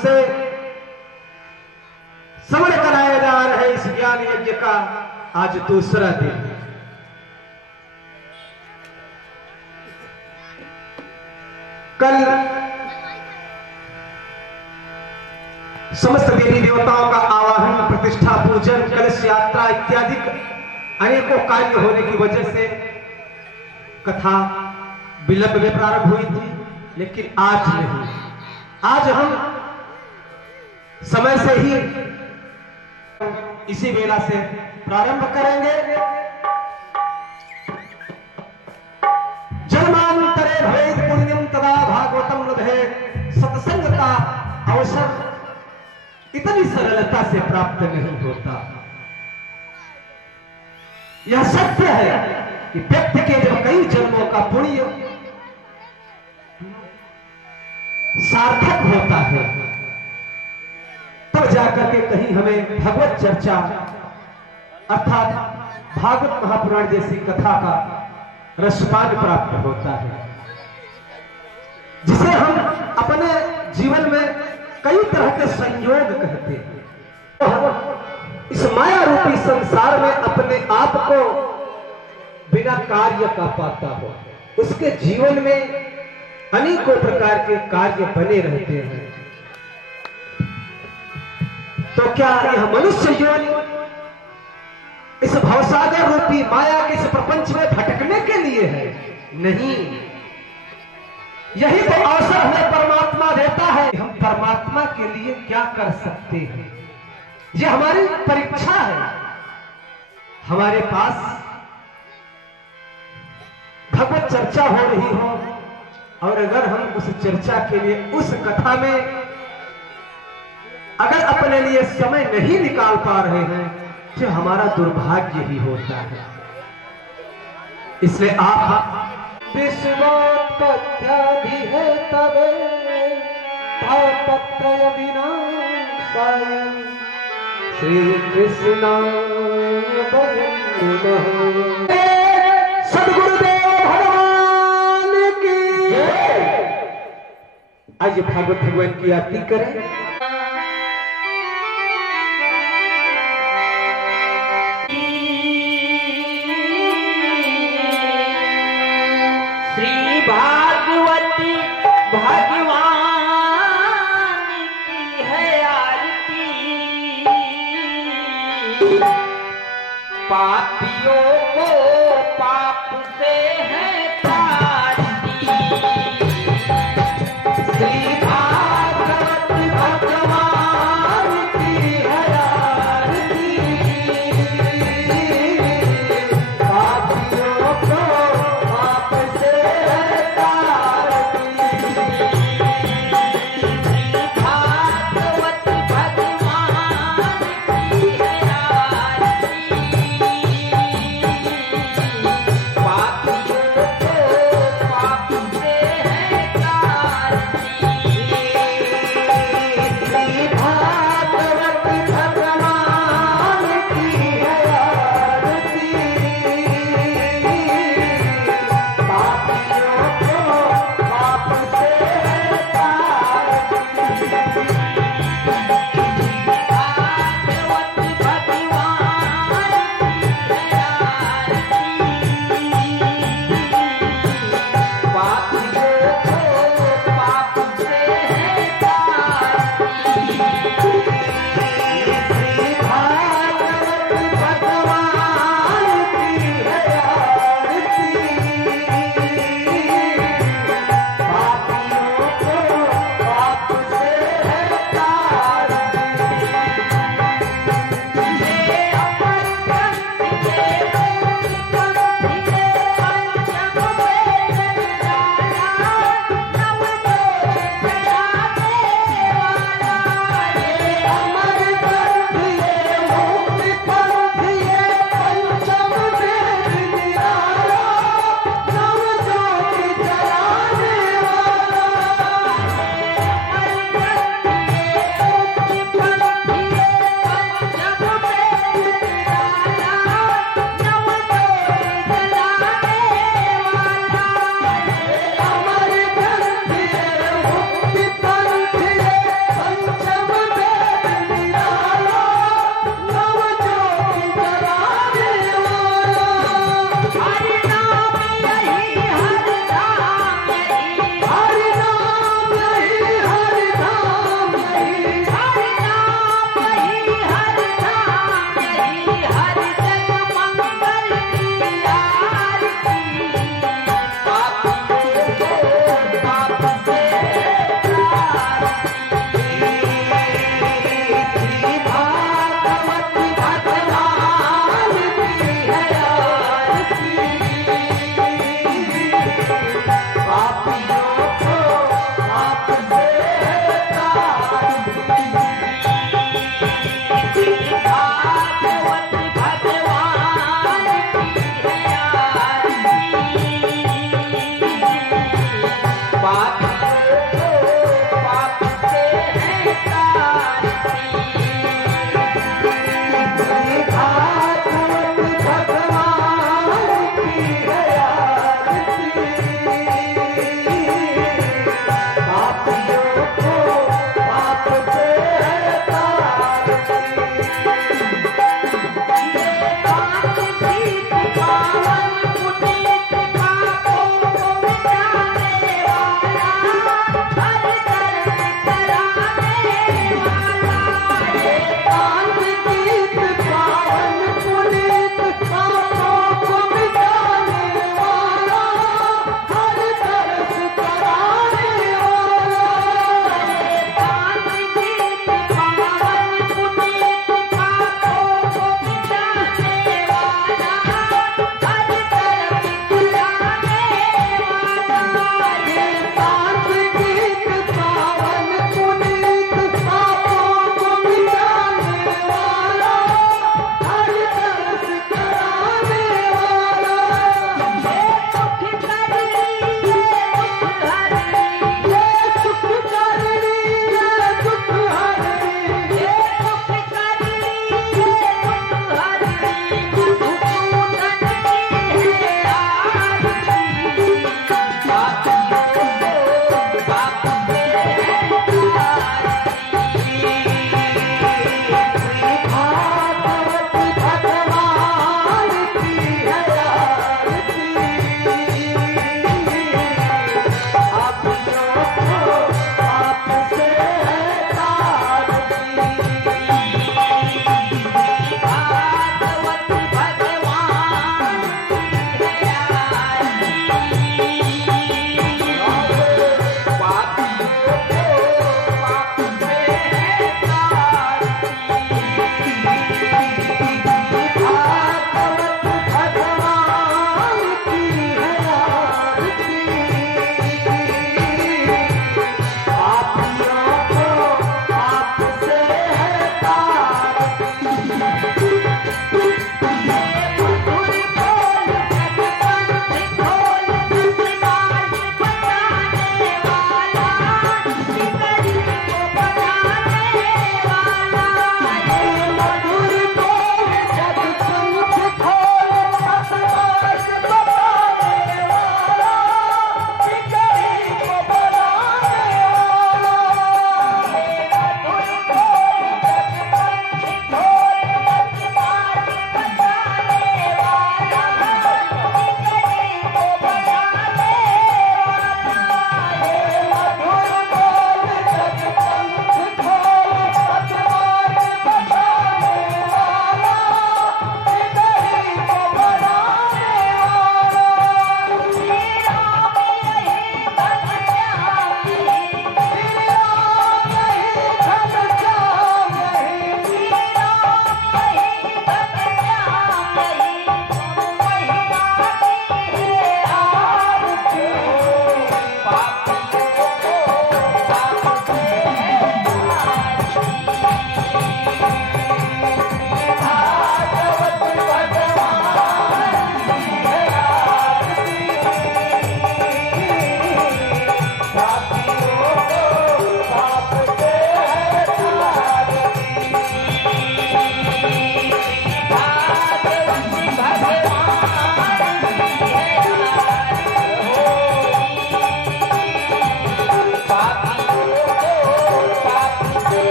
से श्रवण कराया जा रहे इस ज्ञान यज्ञ का आज दूसरा दिन। कल समस्त देवी देवताओं का आवाहन, प्रतिष्ठा, पूजन, कलश यात्रा इत्यादि अनेकों कार्य होने की वजह से कथा विलंब में प्रारंभ हुई थी, लेकिन आज नहीं। आज हम समय से ही इसी वेला से प्रारंभ करेंगे। जन्मांतरे भवेद पुण्यम तदा भागवतम लभेत। सत्संग का अवसर इतनी सरलता से प्राप्त नहीं होता। यह सत्य है कि व्यक्ति के जब कई जन्मों का पुण्य सार्थक होता है तब जाकर के कहीं हमें भगवत चर्चा अर्थात भागवत महापुराण जैसी कथा का रसपान प्राप्त होता है, जिसे हम अपने जीवन में कई तरह के संयोग कहते हैं। तो इस माया रूपी संसार में अपने आप को बिना कार्य का पाता हो, उसके जीवन में अनेकों प्रकार के कार्य बने रहते हैं। तो क्या यह मनुष्य जीवन इस भवसागर रूपी माया के इस प्रपंच में भटकने के लिए है? नहीं, यही तो अवसर हमें परमात्मा देता है। हम परमात्मा के लिए क्या कर सकते हैं, ये हमारी परीक्षा है। हमारे पास भगवत चर्चा हो रही हो और अगर हम उस चर्चा के लिए, उस कथा में अगर अपने लिए समय नहीं निकाल पा रहे हैं, तो हमारा दुर्भाग्य ही होता है। इसलिए आप विश्वोत्पत्त्यादि है तबे तापत्रय विनाशाय श्री कृष्ण सद्गुरुदेव भगवान की। आइए भागवत भगवान की आरती करें। भागवती भगवान की है आरती, पापियों को पाप से है तारती। श्री भागवती भगवान की है आरती, पापियों को पाप से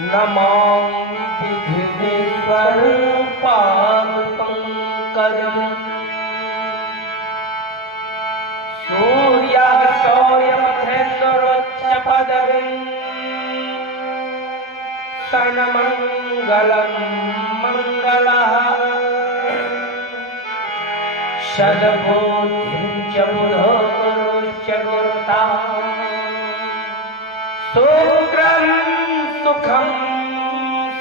नमामि विघ्नेश्वर पाद पंकजम् सूर्यासौर्यमथेन्द्रोच्च पदवीं सन्मङ्गलं मङ्गलः सद्बुद्धिं च बुधोश्च गुरुता सुग्रं सुखं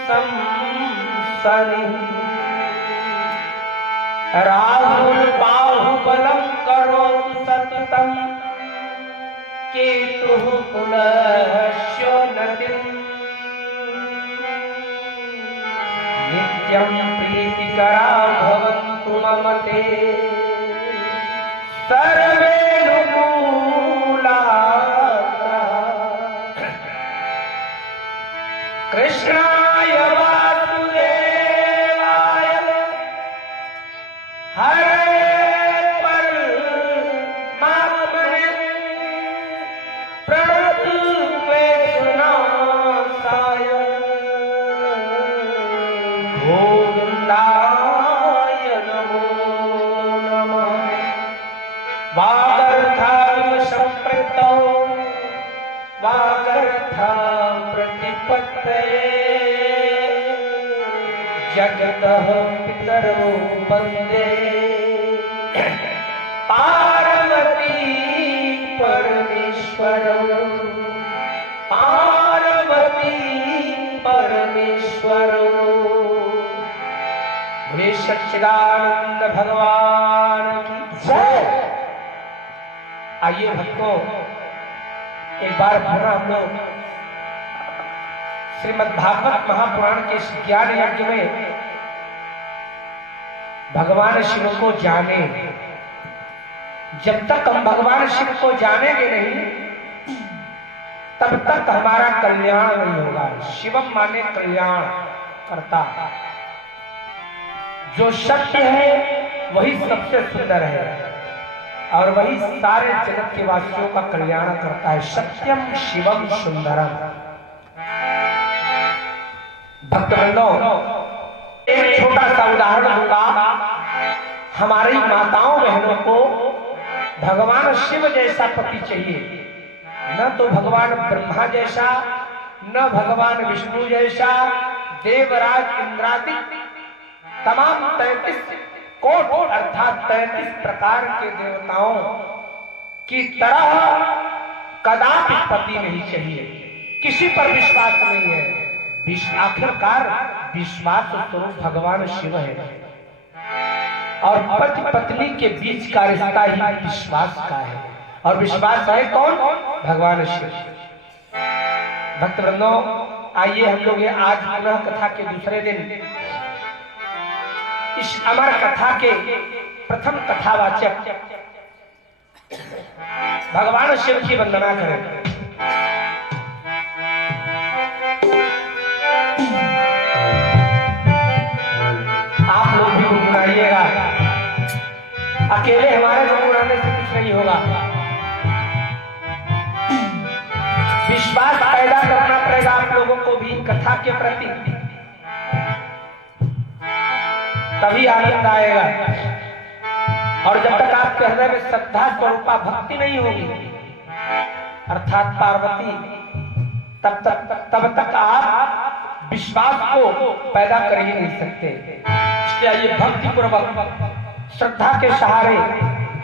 संसनि राहुल बाहुबलं करोतु सततं केतुः कुलशोन्नतिम् नित्यं प्रीतिकरा भवन्तु मम ते सर्वे कृष्णाय वासुदेवाय हरे परमात्मने प्रणतक्लेशनाशाय गोविन्दाय नमो नमः। वागर्थाय सम्पृक्तौ वागर्था प्रतिपत्तये जगतः पितरौ वन्दे पार्वती परमेश्वरौ पार्वती परमेश्वरौ। हे सच्चिदानंद भगवान की जय। आइए भक्तों, एक बार पुनः हम लोग श्रीमद् भागवत महापुराण के इस ज्ञान यज्ञ में भगवान शिव को जाने। जब तक हम भगवान शिव को जानेंगे नहीं, तब तक हमारा कल्याण नहीं होगा। शिवम माने कल्याण करता। जो सत्य है वही सबसे सुंदर है और वही सारे जगत के वासियों का कल्याण करता है। सत्यम शिवम सुंदरम। भक्तवृंदों, एक छोटा सा उदाहरण दूंगा। हमारी माताओं बहनों को भगवान शिव जैसा पति चाहिए, न तो भगवान ब्रह्मा जैसा, न भगवान विष्णु जैसा। देवराज इंद्रादि तमाम 33 कोट अर्थात 33 प्रकार के देवताओं की तरह कदापि पति नहीं चाहिए। किसी पर विश्वास नहीं है। आखिरकार विश्वास स्वरूप भगवान शिव है और पति पत्नी के बीच का रिश्ता ही विश्वास का है। और विश्वास है कौन? भगवान शिव। भक्तवृंदों, आइए हम लोग ये आज पुनः कथा के दूसरे दिन इस अमर कथा के प्रथम कथावाचक भगवान शिव की वंदना करें। आप लोग भी गुनगुनाइएगा। अकेले हमारे गुनगुनाने से कुछ नहीं होगा। विश्वास पैदा करना पड़ेगा आप लोगों को भी कथा के प्रति, तभी आनंद आएगा। और जब तक आपके हृदय में श्रद्धा स्वरूपा भक्ति नहीं होगी अर्थात पार्वती, तब तक आप विश्वास को पैदा कर ही नहीं सकते। इसलिए ये भक्ति पूर्वक श्रद्धा के सहारे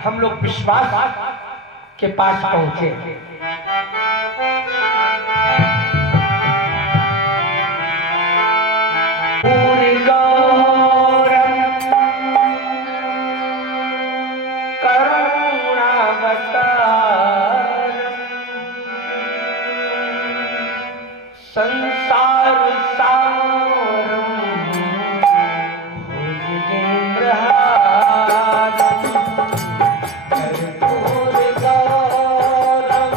हम लोग विश्वास के पास पहुंचे। संसार सारम भुजगेन्द्रहारम कर्पूर गौरम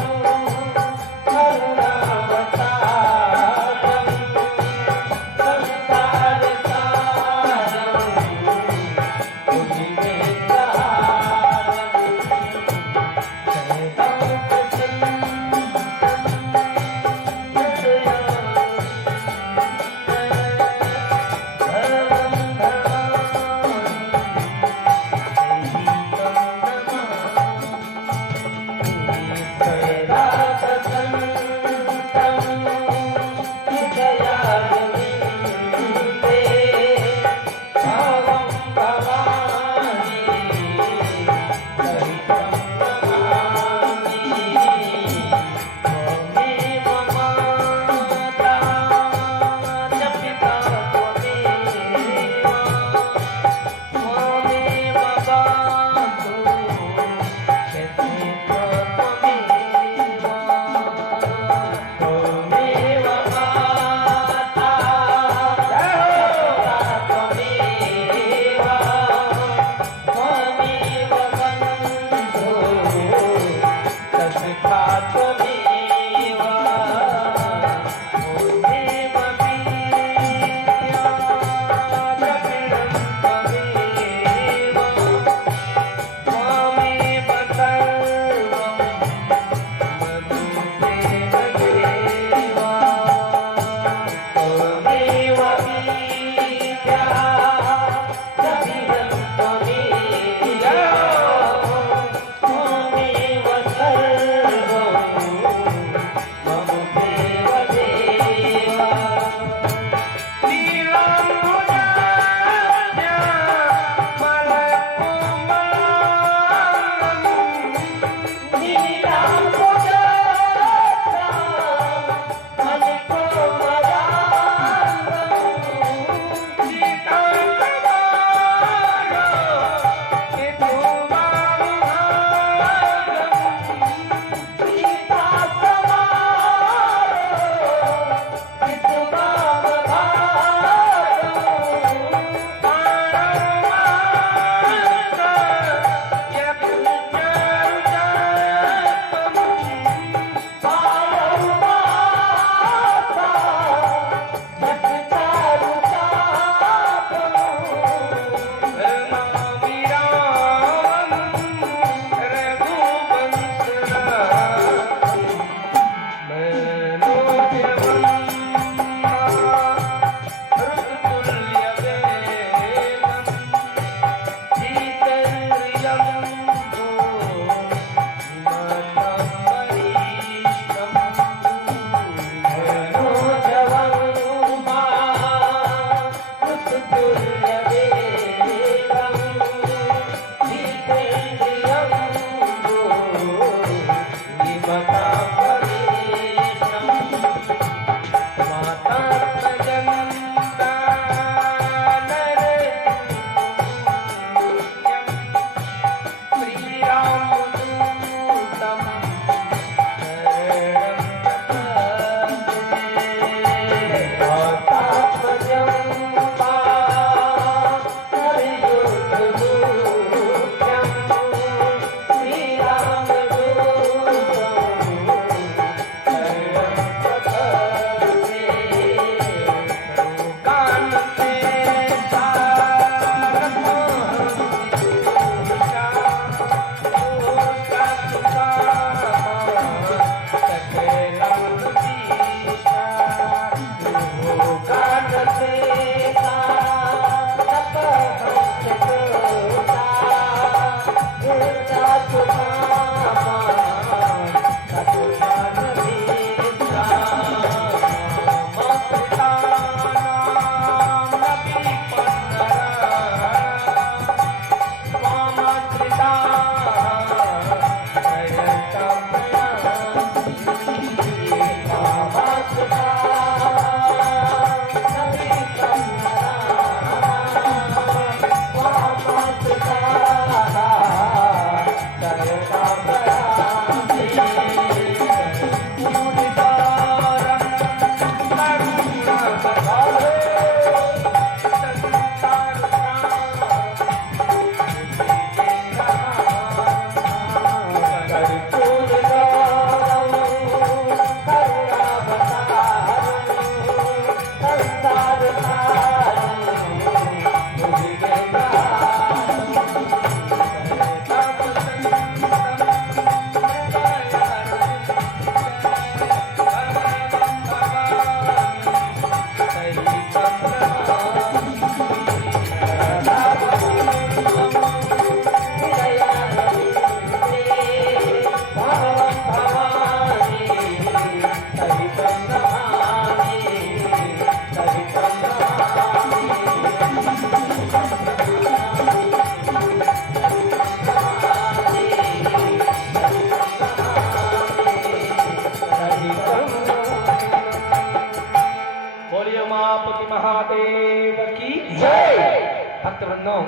भक्तवृंदों,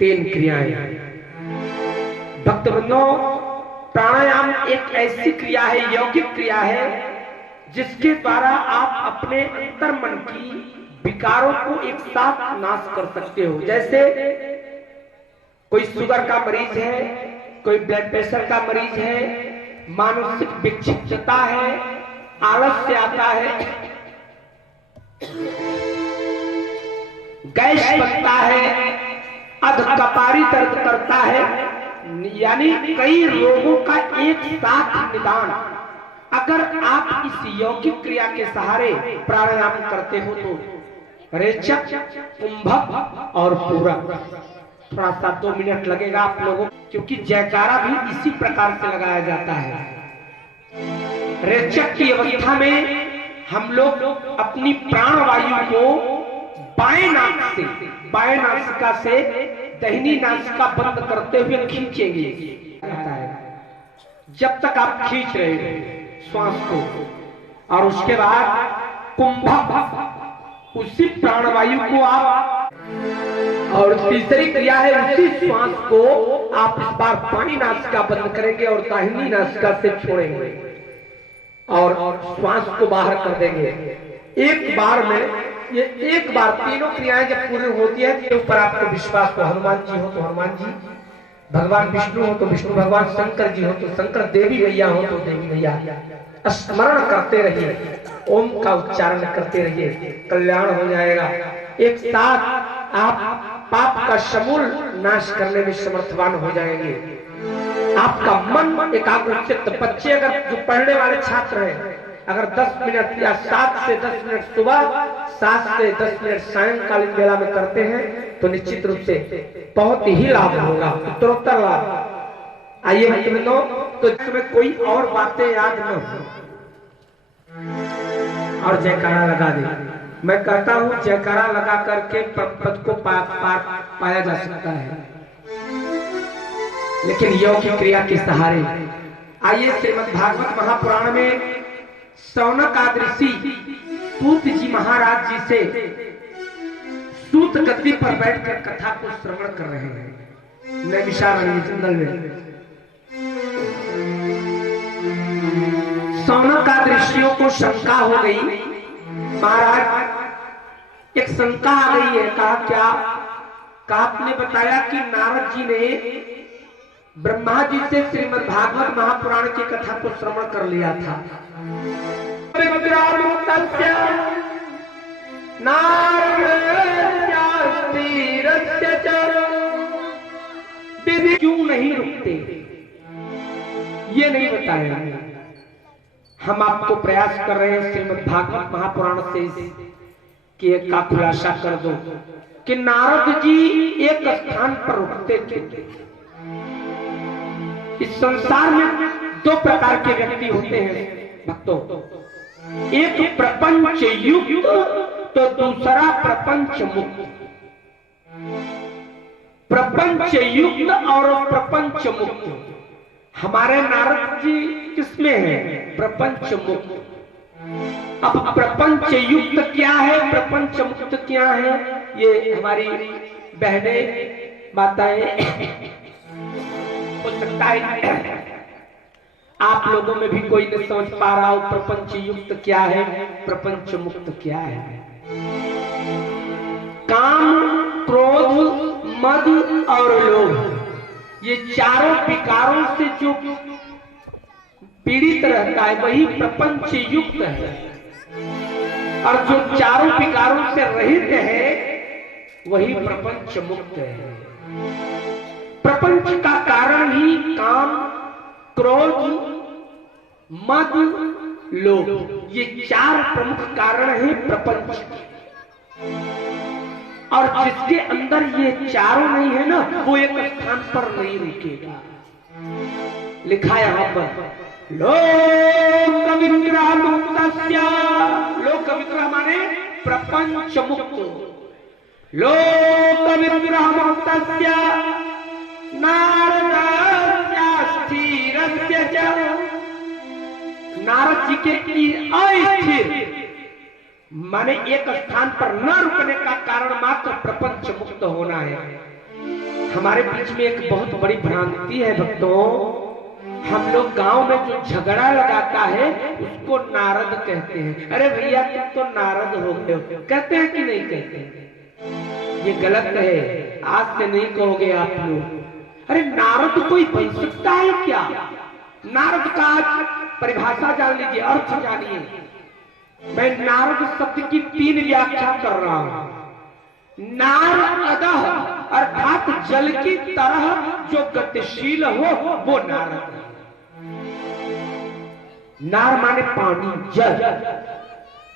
तीन क्रियाएं। भक्तवृंदों, प्राणायाम एक ऐसी क्रिया है, यौगिक क्रिया है, जिसके द्वारा आप अपने अंतर मन की विकारों को एक साथ नाश कर सकते हो। जैसे कोई शुगर का मरीज है, कोई ब्लड प्रेशर का मरीज है, मानसिक विक्षिप्तता है, आलस्य आता है, गैस बनता है, अधकपारी दर्द करता है, यानी कई रोगों का एक साथ निदान अगर आप इस यौगिक क्रिया के सहारे प्राणायाम करते हो तो रेचक, कुंभक और पूरक। थोड़ा सा 2 मिनट लगेगा आप लोगों, क्योंकि जयकारा भी इसी प्रकार से लगाया जाता है। रेचक की अवस्था में हम लोग अपनी प्राणवायु को बाएं नासिका से दाहिनी नासिका बंद करते हुए खींचेंगे। जब तक आप खींच रहे हैं श्वास को, और उसके बाद कुंभक उसी प्राणवायु को आप, और तीसरी क्रिया है उसी श्वास को आप इस बार बाईं नासिका बंद करेंगे और दाहिनी नासिका से छोड़ेंगे और श्वास को बाहर कर देंगे एक बार में। ये एक बार तीनों क्रियाएं जब पूरी होती है तो ऊपर आपको विश्वास हो, हनुमान जी हो तो हनुमान जी, भगवान विष्णु हो तो विष्णु, भगवान शंकर जी हो तो शंकर, देवी मैया हो तो देवी मैया, स्मरण करते रहिए, ओम का उच्चारण करते रहिए, कल्याण हो जाएगा। एक साथ आप पाप का समूल नाश करने में समर्थवान हो जाएंगे। आपका मन एकाग्रचित्त, बच्चे अगर जो पढ़ने वाले छात्र हैं, अगर 10 मिनट या 7 से 10 मिनट सुबह, 7 से 10 मिनट सायंकालीन वेला में करते हैं तो निश्चित रूप से बहुत ही लाभ होगा, उत्तरोत्तर लाभ। आइए मित्रों, तो इसमें कोई और बातें याद न हो और जयकारा लगा दे। मैं कहता हूं जयकारा लगा करके पद को पाया जा सकता है, लेकिन योग की क्रिया के सहारे। आइए श्रीमद् भागवत महापुराण में शौनक आदि ऋषि पूत जी महाराज जी से सूत गद्दी पर बैठकर कथा को श्रवण कर रहे हैं नैमिषारण्य जंगल में। शौनक आदि ऋषियों को शंका हो गई, महाराज एक शंका आ गई है। कहा क्या? कहा आपने बताया कि नारद जी ने ब्रह्मा जी से श्रीमद् भागवत महापुराण की कथा को श्रवण कर लिया था। क्यों नहीं रुकते ये नहीं बताया। हम आपको प्रयास कर रहे हैं श्रीमद् भागवत महापुराण से कि एक का खुलासा कर दो कि नारद जी एक स्थान पर रुकते थे। इस संसार में 2 प्रकार के व्यक्ति होते हैं भक्तों, एक प्रपंच युक्त तो दूसरा प्रपंच मुक्त। प्रपंच युक्त और प्रपंच मुक्त। हमारे नारद जी किसमें है? प्रपंच मुक्त। अब प्रपंच युक्त क्या है, प्रपंच मुक्त क्या है, ये हमारी बहनें माताएं हो सकता है आप लोगों में भी कोई नहीं समझ पा रहा हो प्रपंच युक्त क्या है, प्रपंच मुक्त क्या है। काम, क्रोध, मद और लोभ, ये चारों विकारों से जो पीड़ित रहता है वही प्रपंच युक्त है, और जो चारों विकारों से रहित है वही प्रपंच मुक्त है। प्रपंच का कारण ही काम, क्रोध, मद, लोभ, ये 4 प्रमुख कारण हैं प्रपंच। और जिसके अंदर ये चारों नहीं है ना, वो एक स्थान पर नहीं रुकेगा। लिखा यहां पर लोक विग्रह मुक्तस्य, लोक विग्रह माने प्रपंच मुक्त। लोक विग्रह मुक्तस्य नारद जी के अस्थिर माने एक स्थान पर न रुकने का कारण मात्र प्रपंच मुक्त होना है। हमारे बीच में एक बहुत बड़ी भ्रांति है भक्तों, हम लोग गांव में जो झगड़ा लगाता है उसको नारद कहते हैं। अरे भैया तुम तो नारद हो गए हो, कहते हैं कि नहीं कहते? ये गलत है, आज से नहीं कहोगे आप लोग। अरे नारद कोई बन सकता है क्या? नारद का आज परिभाषा जान लीजिए, अर्थ जानिए। मैं नारद शब्द की 3 व्याख्या कर रहा हूं। नारदः अर्थात जल की तरह जो गतिशील हो वो नारद है। नार माने पानी, जल।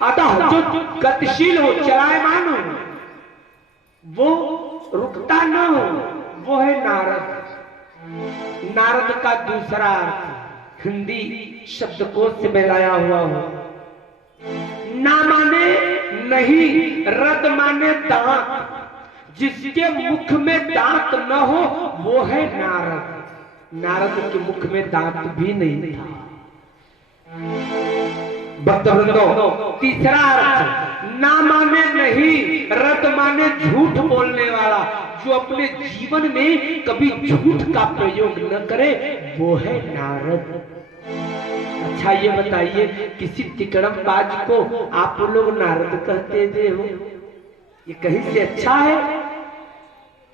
अतः जो गतिशील हो, चलायमान हो, वो रुकता न हो, वो है नारद। नारद का दूसरा अर्थ हिंदी शब्दकोश से मैं लाया हुआ हूं। ना माने नहीं, रद माने दांत। जिसके मुख में दांत न हो वो है नारद। नारद के मुख में दांत भी नहीं था। भक्तवृंदो, तीसरा अर्थ ना माने नहीं, रद माने झूठ बोलने वाला, जो अपने जीवन में कभी झूठ का प्रयोग न करे, वो है नारद। अच्छा ये बताइए, किसी तिकड़मबाज को आप लोग नारद कहते थे हो? ये कहीं से अच्छा है?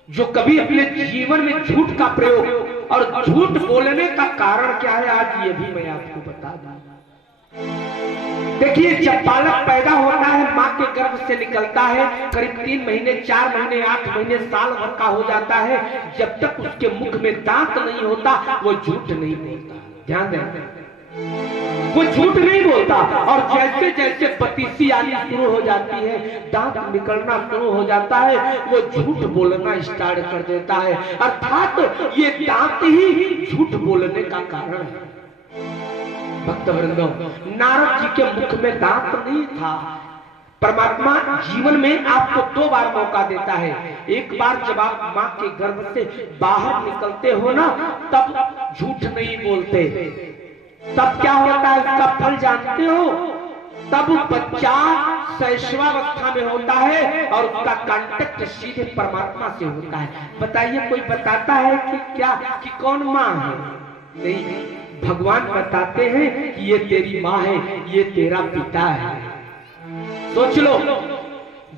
जो कभी अपने जीवन में झूठ का प्रयोग, और झूठ बोलने का कारण क्या है, आज ये भी मैं आपको बता दूं। देखिए, जब बालक पैदा होता है, माँ के गर्भ से निकलता है, करीब 3 महीने, 4 महीने, 8 महीने, साल भर का हो जाता है, जब तक उसके मुख में दांत नहीं होता, वो झूठ नहीं बोलता। ध्यान दें, वो झूठ नहीं बोलता। और जैसे जैसे बतीसी आनी शुरू हो जाती है, दांत निकलना शुरू हो जाता है, वो झूठ बोलना स्टार्ट कर देता है। अर्थात ये दांत ही झूठ बोलने का कारण है। भक्तवृंदो, नारद जी के मुख में दांत नहीं था। परमात्मा जीवन में आपको 2 बार मौका देता है। एक बार जब आप माँ के गर्भ से बाहर निकलते हो ना, तब झूठ नहीं बोलते। तब क्या होता है, उसका फल जानते हो? तब बच्चा शैशवावस्था में होता है और उसका कांटेक्ट सीधे परमात्मा से होता है। बताइए, कोई बताता है कि कौन माँ है? नहीं, भगवान बताते हैं कि ये तेरी माँ है, ये तेरा पिता है। सोच लो,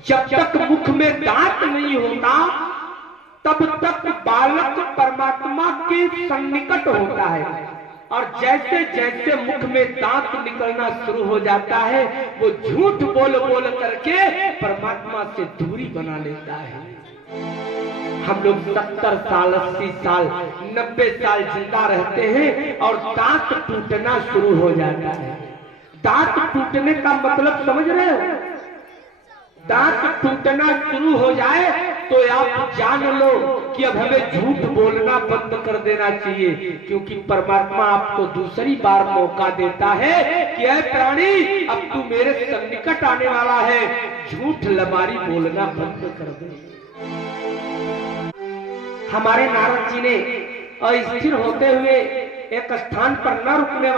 जब तक मुख में दांत नहीं होता, तब तक बालक परमात्मा के सन्निकट होता है। और जैसे जैसे मुख में दांत निकलना शुरू हो जाता है, वो झूठ बोल बोल करके परमात्मा से दूरी बना लेता है। हम लोग 70 साल, 80 साल, 90 साल जिंदा रहते हैं और दांत टूटना शुरू हो जाता है। दांत टूटने का मतलब समझ रहे हो? दांत टूटना शुरू हो जाए तो आप जान लो कि अब हमें झूठ बोलना बंद कर देना चाहिए, क्योंकि परमात्मा आपको दूसरी बार मौका देता है कि ऐ प्राणी, अब तू मेरे सन्निकट आने वाला है, झूठ लबारी बोलना बंद कर दे। हमारे नारद जी ने अस्थिर होते हुए, एक स्थान पर न रुकने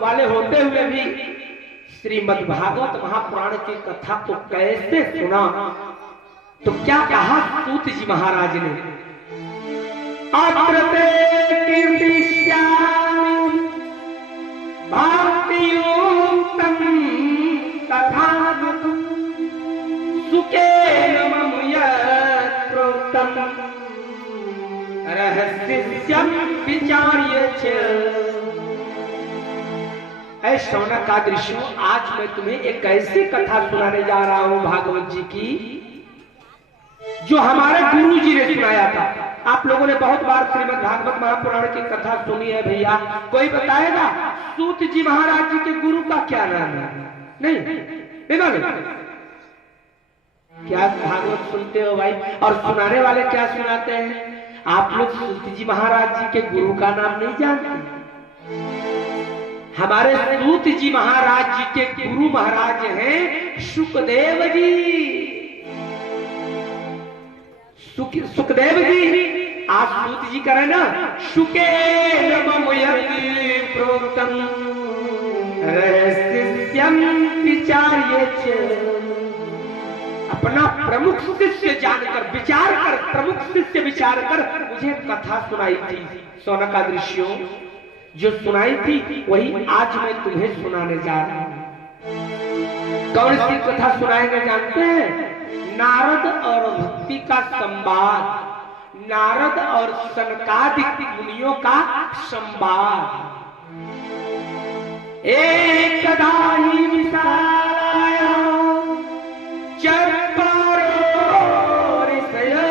वाले होते हुए भी श्रीमद् भागवत महापुराण की कथा को कैसे सुना, तो क्या कहा सूत जी महाराज ने? अत्रते कीर्तिष्यामि भक्तियुक्तं तथा सुखेन मम यत् प्रोक्तं रहस्यं विचार्य च। ऐ शौनकादिषु, आज मैं तुम्हें एक ऐसी कथा सुनाने जा रहा हूं भागवत जी की, जो हमारे गुरु जी ने सुनाया था। आप लोगों ने बहुत बार श्रीमद् भागवत महापुराण की कथा सुनी है भैया। कोई बताएगा सूत जी महाराज जी के गुरु का क्या नाम है? नहीं मालूम? क्या भागवत सुनते हो भाई? और सुनाने वाले क्या सुनाते हैं? आप लोग सूत जी महाराज जी के गुरु का नाम नहीं जानते? हमारे सूत जी महाराज जी के गुरु महाराज हैं सुखदेव जी। सुखदेव जी, आप सूत जी करें ना, सुखेन मम यत् प्रोक्तं रहस्यं विचार्य च। अपना प्रमुख शिष्य जानकर, विचार कर, प्रमुख शिष्य विचार कर मुझे कथा सुनाई थी। शौनकादिषु, जो सुनाई थी वही आज मैं तुम्हें सुनाने जा रहा हूं। कौन सी कथा सुनाएंगे जानते हैं? नारद और भक्ति का संवाद, नारद और सनकादिक मुनियों का संवाद। एकदा ही विशालाया चत्वारो ऋषयः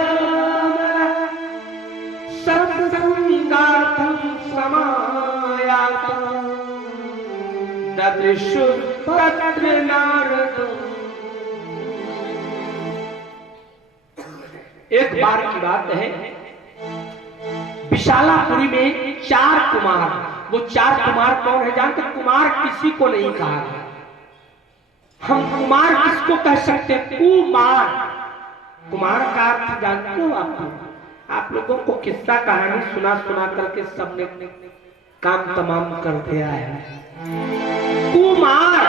सत्संगार्थं समायातः ददृशु तत्र नारदो। एक बार की बात है, विशालापुरी में 4 कुमार, वो 4 कुमार कौन है जानते? कुमार किसी को नहीं कहा गया। हम कुमार किसको कह सकते हैं? कुमार। कुमार का अर्थ जानते हो आप? आप लोगों को किस्सा कहानी सुना सुना करके सबने काम तमाम कर दिया है। कुमार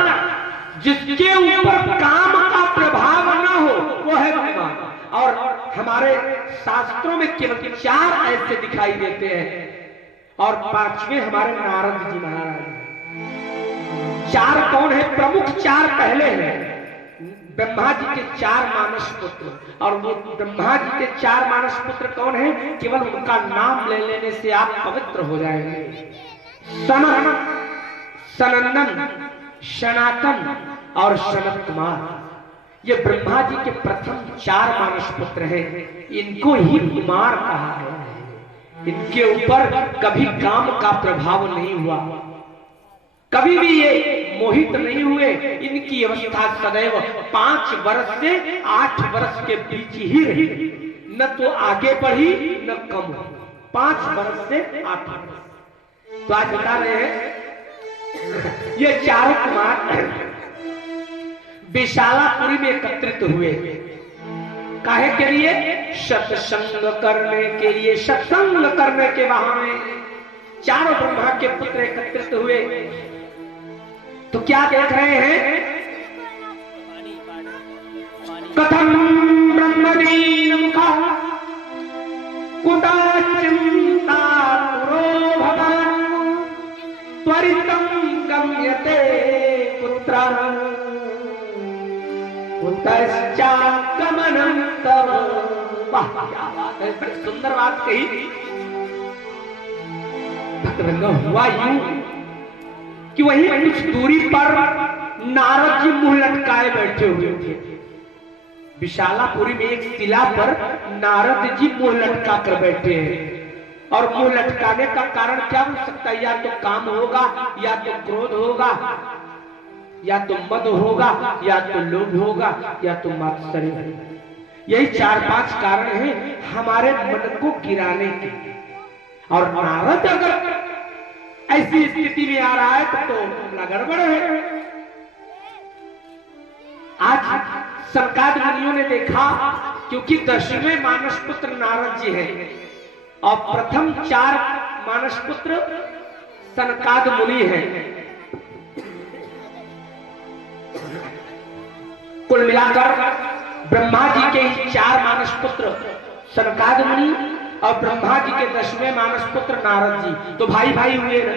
जिसके ऊपर काम का प्रभाव न हो वो है कुमार। और हमारे शास्त्रों में केवल 4 ऐसे दिखाई देते हैं और 5वें हमारे नारद जी महाराज। 4 कौन है? प्रमुख 4 पहले हैं ब्रह्मा जी के 4 मानस पुत्र। और वो ब्रह्मा जी के 4 मानस पुत्र कौन है? केवल उनका नाम ले लेने से आप पवित्र हो जाएंगे। सनंदन, सनातन और सनत कुमार, ये ब्रह्मा जी के प्रथम 4 मानस पुत्र हैं। इनको ही कुमार कहा गया है। इनके ऊपर कभी काम का प्रभाव नहीं हुआ, कभी भी ये मोहित नहीं हुए। इनकी अवस्था सदैव 5 वर्ष से 8 वर्ष के बीच ही रही, न तो आगे बढ़ी न कम हुई। 5 वर्ष से 8 वर्ष। तो आज बता रहे हैं ये 4 कुमार विशालापुरी में एकत्रित हुए। काहे के लिए? सत्संग करने के लिए, सत्संग करने के बहाने 4 ब्रह्मा के पुत्र एकत्रित हुए। तो क्या देख रहे हैं? कथम ब्रह्मदीन मुखा कुता चिंता पुरो भवान त्वरितम गम्यते पुत्र कुतश्चागमनं तव। वाह क्या बात है, बड़ी सुंदर बात कही। भक्तवृंदो, हुआ यूं कि वही कुछ दूरी पर नारद जी मुंह लटकाए बैठे हुए थे। विशालापुरी में एक शिला पर नारद जी मुंह लटका कर बैठे हैं। और मुंह लटकाने का कारण क्या हो सकता है? या तो काम होगा, या तो क्रोध होगा, या तो मद होगा, या तो लोभ होगा, या तो मात्सर्य। यही 4-5 कारण हैं हमारे मन को गिराने के। और नारद अगर ऐसी स्थिति में आ रहा है तो मामला गड़बड़ है। आज सनकाद मुनियों ने देखा, क्योंकि 10वें मानस पुत्र नारद जी हैं और प्रथम 4 मानस पुत्र सनकाद मुनि हैं। कुल मिलाकर ब्रह्मा जी के 4 मानस पुत्र सनकाद मुनि और ब्रह्मा जी के 10वें मानस पुत्र नारद जी तो भाई भाई हुए ना।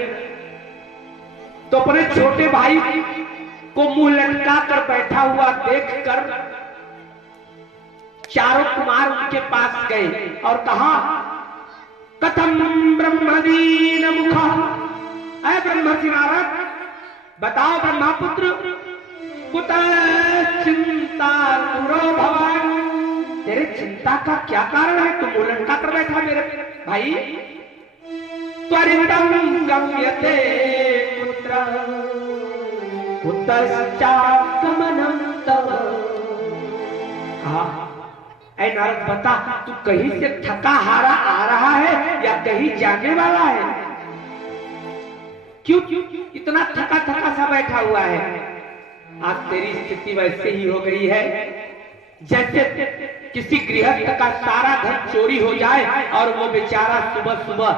तो अपने छोटे भाई को मुंह लटका कर बैठा हुआ देखकर 4 कुमार उनके पास गए और कहा, कथम ब्रह्मदीन मुखा। अय ब्रह्मर्षि नारद, बताओ ब्रह्मापुत्र, कुतः चिंता पुरो भवान, तेरे चिंता का क्या कारण है? तुम मुंह लटका कर बैठा मेरे भाई। त्वरितम गम्यते पुत्र कुतश्चागमनं तव। ऐ नारद, बता तू कहीं से थका हारा आ रहा है या कहीं जाने वाला है? क्यों इतना थका थका सा बैठा हुआ है? आज तेरी स्थिति वैसे ही हो गई है जैसे किसी गृहस्थ का सारा धन चोरी हो जाए और वो बेचारा सुबह सुबह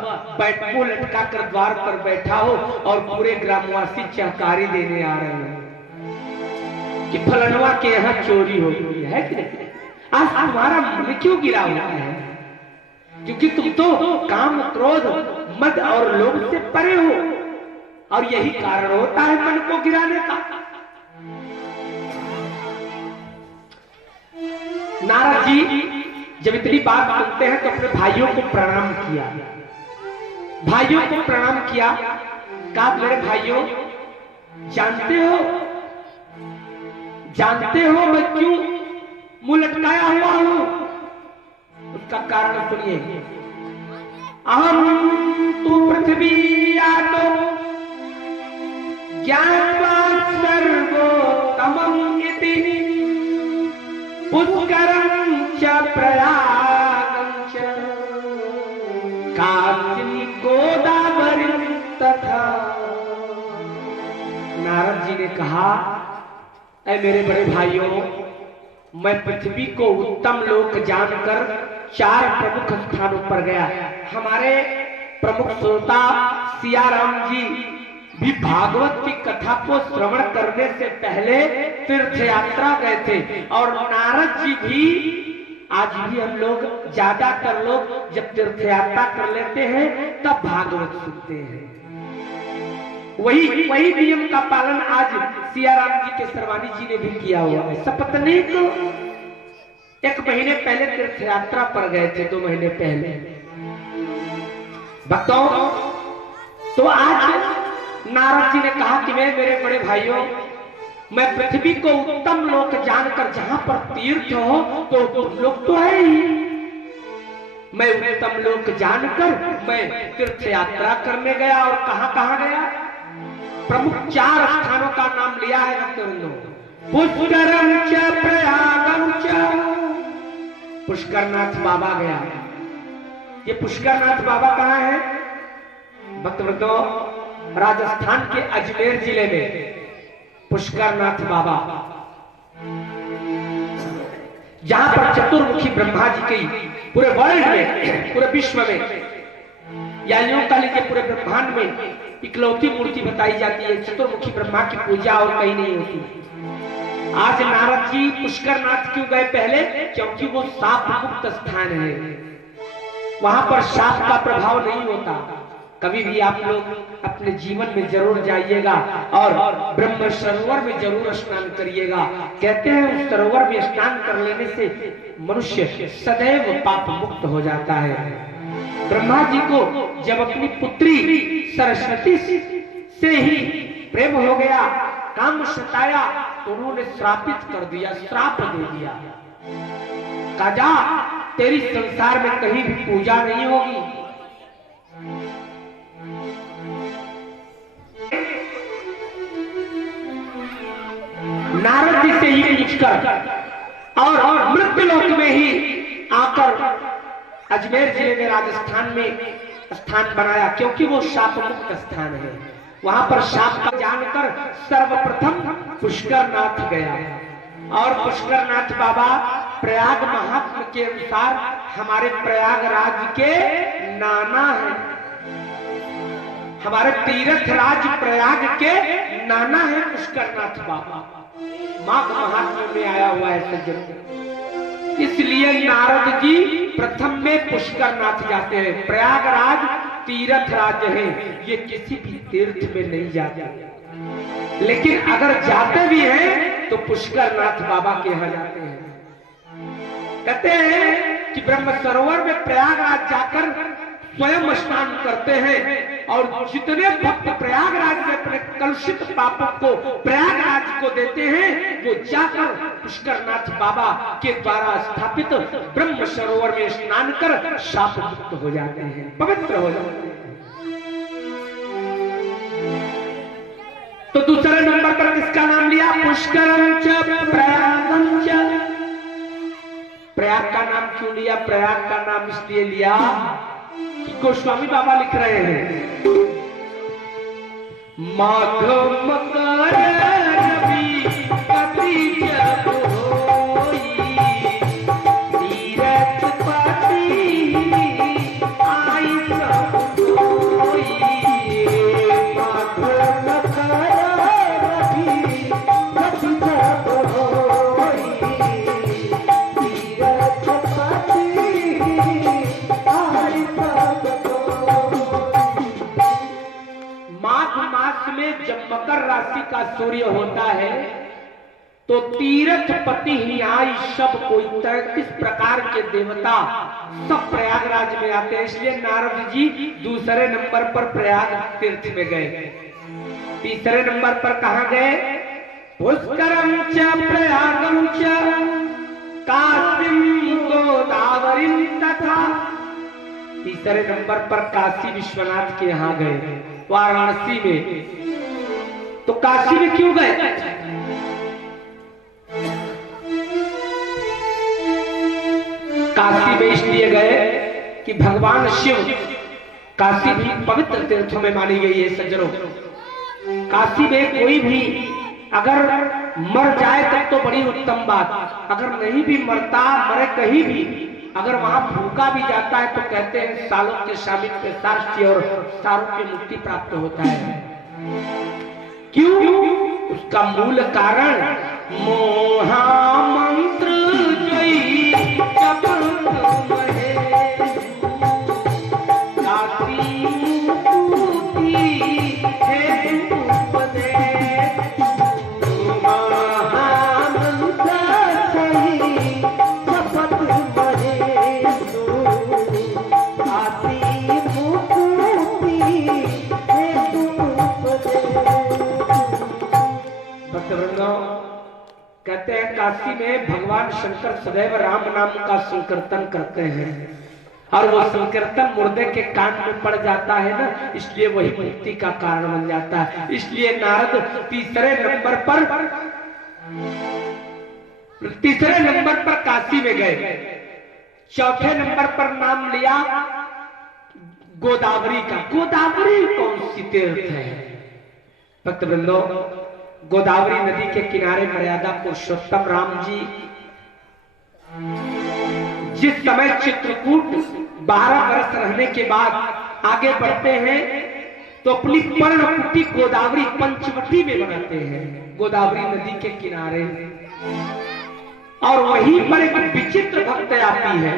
मुंह लटका कर द्वार पर बैठा हो और पूरे ग्रामवासी चहकारी देने आ रहे हैं कि फलनवा के यहाँ चोरी हो गई है कि नहीं? आज तुम्हारा मन क्यों गिरा हुआ है? क्योंकि तुम तो काम, क्रोध, मद और लोभ से परे हो और यही कारण होता है मन को गिराने का। नारद जी जब इतनी बात सुनते हैं तो अपने भाइयों को प्रणाम किया। भाइयों को प्रणाम किया, कहा, मेरे भाइयों, जानते हो मैं क्यों मुंह लटकाया हुआ हूं? उसका कारण सुनिए। अहम तू पृथ्वी आतो ज्ञात्वा सर्वोत्तमं इति पुष्करं च प्रयागं च काशीं गोदावरीं तथा। नारद जी ने कहा, ऐ मेरे बड़े भाइयों, मैं पृथ्वी को उत्तम लोक जानकर 4 प्रमुख स्थानों पर गया। हमारे प्रमुख श्रोता सियाराम जी भी भागवत की कथा को श्रवण करने से पहले तीर्थ यात्रा गए थे, और नारद जी भी, आज भी हम लोग ज्यादातर लोग जब तीर्थ यात्रा कर लेते हैं तब भागवत सुनते हैं। वही नियम का पालन आज सियाराम जी के सरवानी जी ने भी किया हुआ है। सपत्नीक 1 महीने पहले तीर्थ यात्रा पर गए थे, 2 महीने पहले। भक्तों, तो आज नारद जी ने कहा कि मैं, मेरे बड़े भाइयों, मैं पृथ्वी को उत्तम लोक जानकर, जहां पर तीर्थ हो तो लोक तो है ही, मैं उत्तम लोक जानकर मैं तीर्थ यात्रा करने गया। और कहां कहां गया? प्रमुख 4 स्थानों का नाम लिया है भक्तवृंदों। पुष्करम च प्रयागम च, पुष्करनाथ बाबा गया। ये पुष्करनाथ बाबा कहां है भक्तवृंदों? राजस्थान के अजमेर जिले में पुष्करनाथ बाबा, जहां पर चतुर्मुखी ब्रह्मा जी की पूरे वर्ल्ड में, पूरे विश्व में, या यूं कह लीजिए पूरे ब्रह्मांड में इकलौती मूर्ति बताई जाती है। चतुर्मुखी ब्रह्मा की पूजा और कहीं नहीं होती। आज नारद जी पुष्करनाथ क्यों गए? पहले क्योंकि वो साप मुक्त स्थान है, वहां पर साप का प्रभाव नहीं होता। कभी भी आप लोग अपने जीवन में जरूर जाइएगा और ब्रह्म सरोवर में जरूर स्नान करिएगा। कहते हैं उस सरोवर में स्नान कर लेने से मनुष्य सदैव पाप मुक्त हो जाता है। ब्रह्मा जी को जब अपनी पुत्री सरस्वती से ही प्रेम हो गया, काम सताया, तो उन्होंने श्रापित कर दिया, श्राप दे दिया। कहा जा, तेरी संसार में कहीं भी पूजा नहीं होगी। नारद जी से ही पूछकर और मृत्युलोक में ही आकर अजमेर जिले में राजस्थान में स्थान बनाया, क्योंकि वो शाप मुक्त स्थान है। वहां पर शाप का जानकर सर्वप्रथम पुष्करनाथ गया। और पुष्करनाथ बाबा प्रयाग महात्म के अनुसार हमारे प्रयागराज के नाना है। हमारे तीर्थ राज प्रयाग के नाना है पुष्करनाथ बाबा। माघ महात्म्य में आया हुआ है सज्जन। इसलिए नारद जी प्रथम में पुष्करनाथ जाते हैं। प्रयागराज तीर्थ राज्य है, ये किसी भी तीर्थ में नहीं जाते, लेकिन अगर जाते भी हैं तो पुष्करनाथ बाबा के यहाँ जाते हैं। कहते हैं कि ब्रह्म सरोवर में प्रयागराज जाकर स्वयं स्नान करते हैं, और जितने भक्त प्रयागराज में अपने कलुषित पापों को प्रयागराज को देते हैं, वो जाकर पुष्करनाथ बाबा के द्वारा स्थापित ब्रह्म सरोवर में स्नान कर शाप मुक्त हो जाते हैं, पवित्र हो जाते हैं। तो दूसरे नंबर पर किसका नाम लिया? पुष्करम च प्रयागम च। प्रयाग का नाम क्यों लिया? प्रयाग का नाम इसलिए लिया कि गोस्वामी बाबा लिख रहे हैं, माघ मकर रवि पति जब होई, तीरथ पति आई सब कोई। माघ मकर रवि पति जब होई, तीरथ पति आई सब। माघ मास में जब मकर राशि का सूर्य होता है तो तीर्थ पति ही आई सब कोई। 33 प्रकार के देवता सब प्रयागराज में आते हैं। इसलिए नारद जी दूसरे नंबर पर प्रयाग तीर्थ में गए। तीसरे नंबर पर कहां गए? पुष्करम च प्रयागम च काशीम गोदावरी तथा। तीसरे नंबर पर काशी विश्वनाथ के यहाँ गए, वाराणसी में। तो काशी में क्यों गए? काशी में इसलिए गए कि भगवान शिव, काशी भी पवित्र तीर्थों में मानी गई है सज्जनों। काशी में कोई भी अगर मर जाए तब तो बड़ी उत्तम बात, अगर नहीं भी मरता, मरे कहीं भी, अगर वहां फूका भी जाता है तो कहते हैं सालों के शामिल के साक्षी और सालों की मुक्ति प्राप्त होता है। क्यों? उसका मूल कारण मोहा मंत्र जई जपंत महे काशी मुक्ति है उपदे कहते हैं काशी में भगवान शंकर सदैव राम नाम का संकीर्तन करते हैं और वो संकीर्तन मुर्दे के कान में पड़ जाता है ना, इसलिए वही मुक्ति का कारण बन जाता है। इसलिए नारद तीसरे नंबर पर काशी में गए। चौथे नंबर पर नाम लिया गोदावरी का। गोदावरी कौन सी तीर्थ है? भक्तवृंदो, गोदावरी नदी के किनारे मर्यादा पुरुषोत्तम राम जी जिस समय चित्रकूट 12 वर्ष रहने के बाद आगे बढ़ते हैं तो अपनी पर्णकुटी गोदावरी पंचवटी में बनाते हैं, गोदावरी नदी के किनारे। और वहीं पर एक विचित्र भक्त आती है।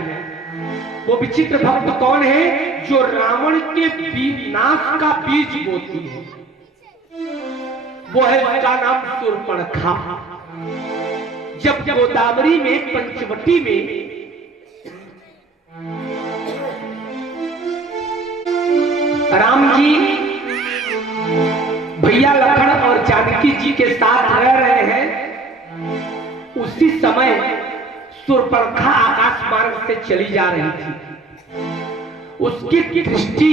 वो विचित्र भक्त कौन है? जो रावण के नाश का बीज बोती है। वो है, उसका नाम शूर्पणखा। जब गोदावरी में पंचवटी में राम जी भैया लखन और जानकी जी के साथ रह रहे हैं, उसी समय शूर्पणखा आकाश मार्ग से चली जा रही थी। उसकी दृष्टि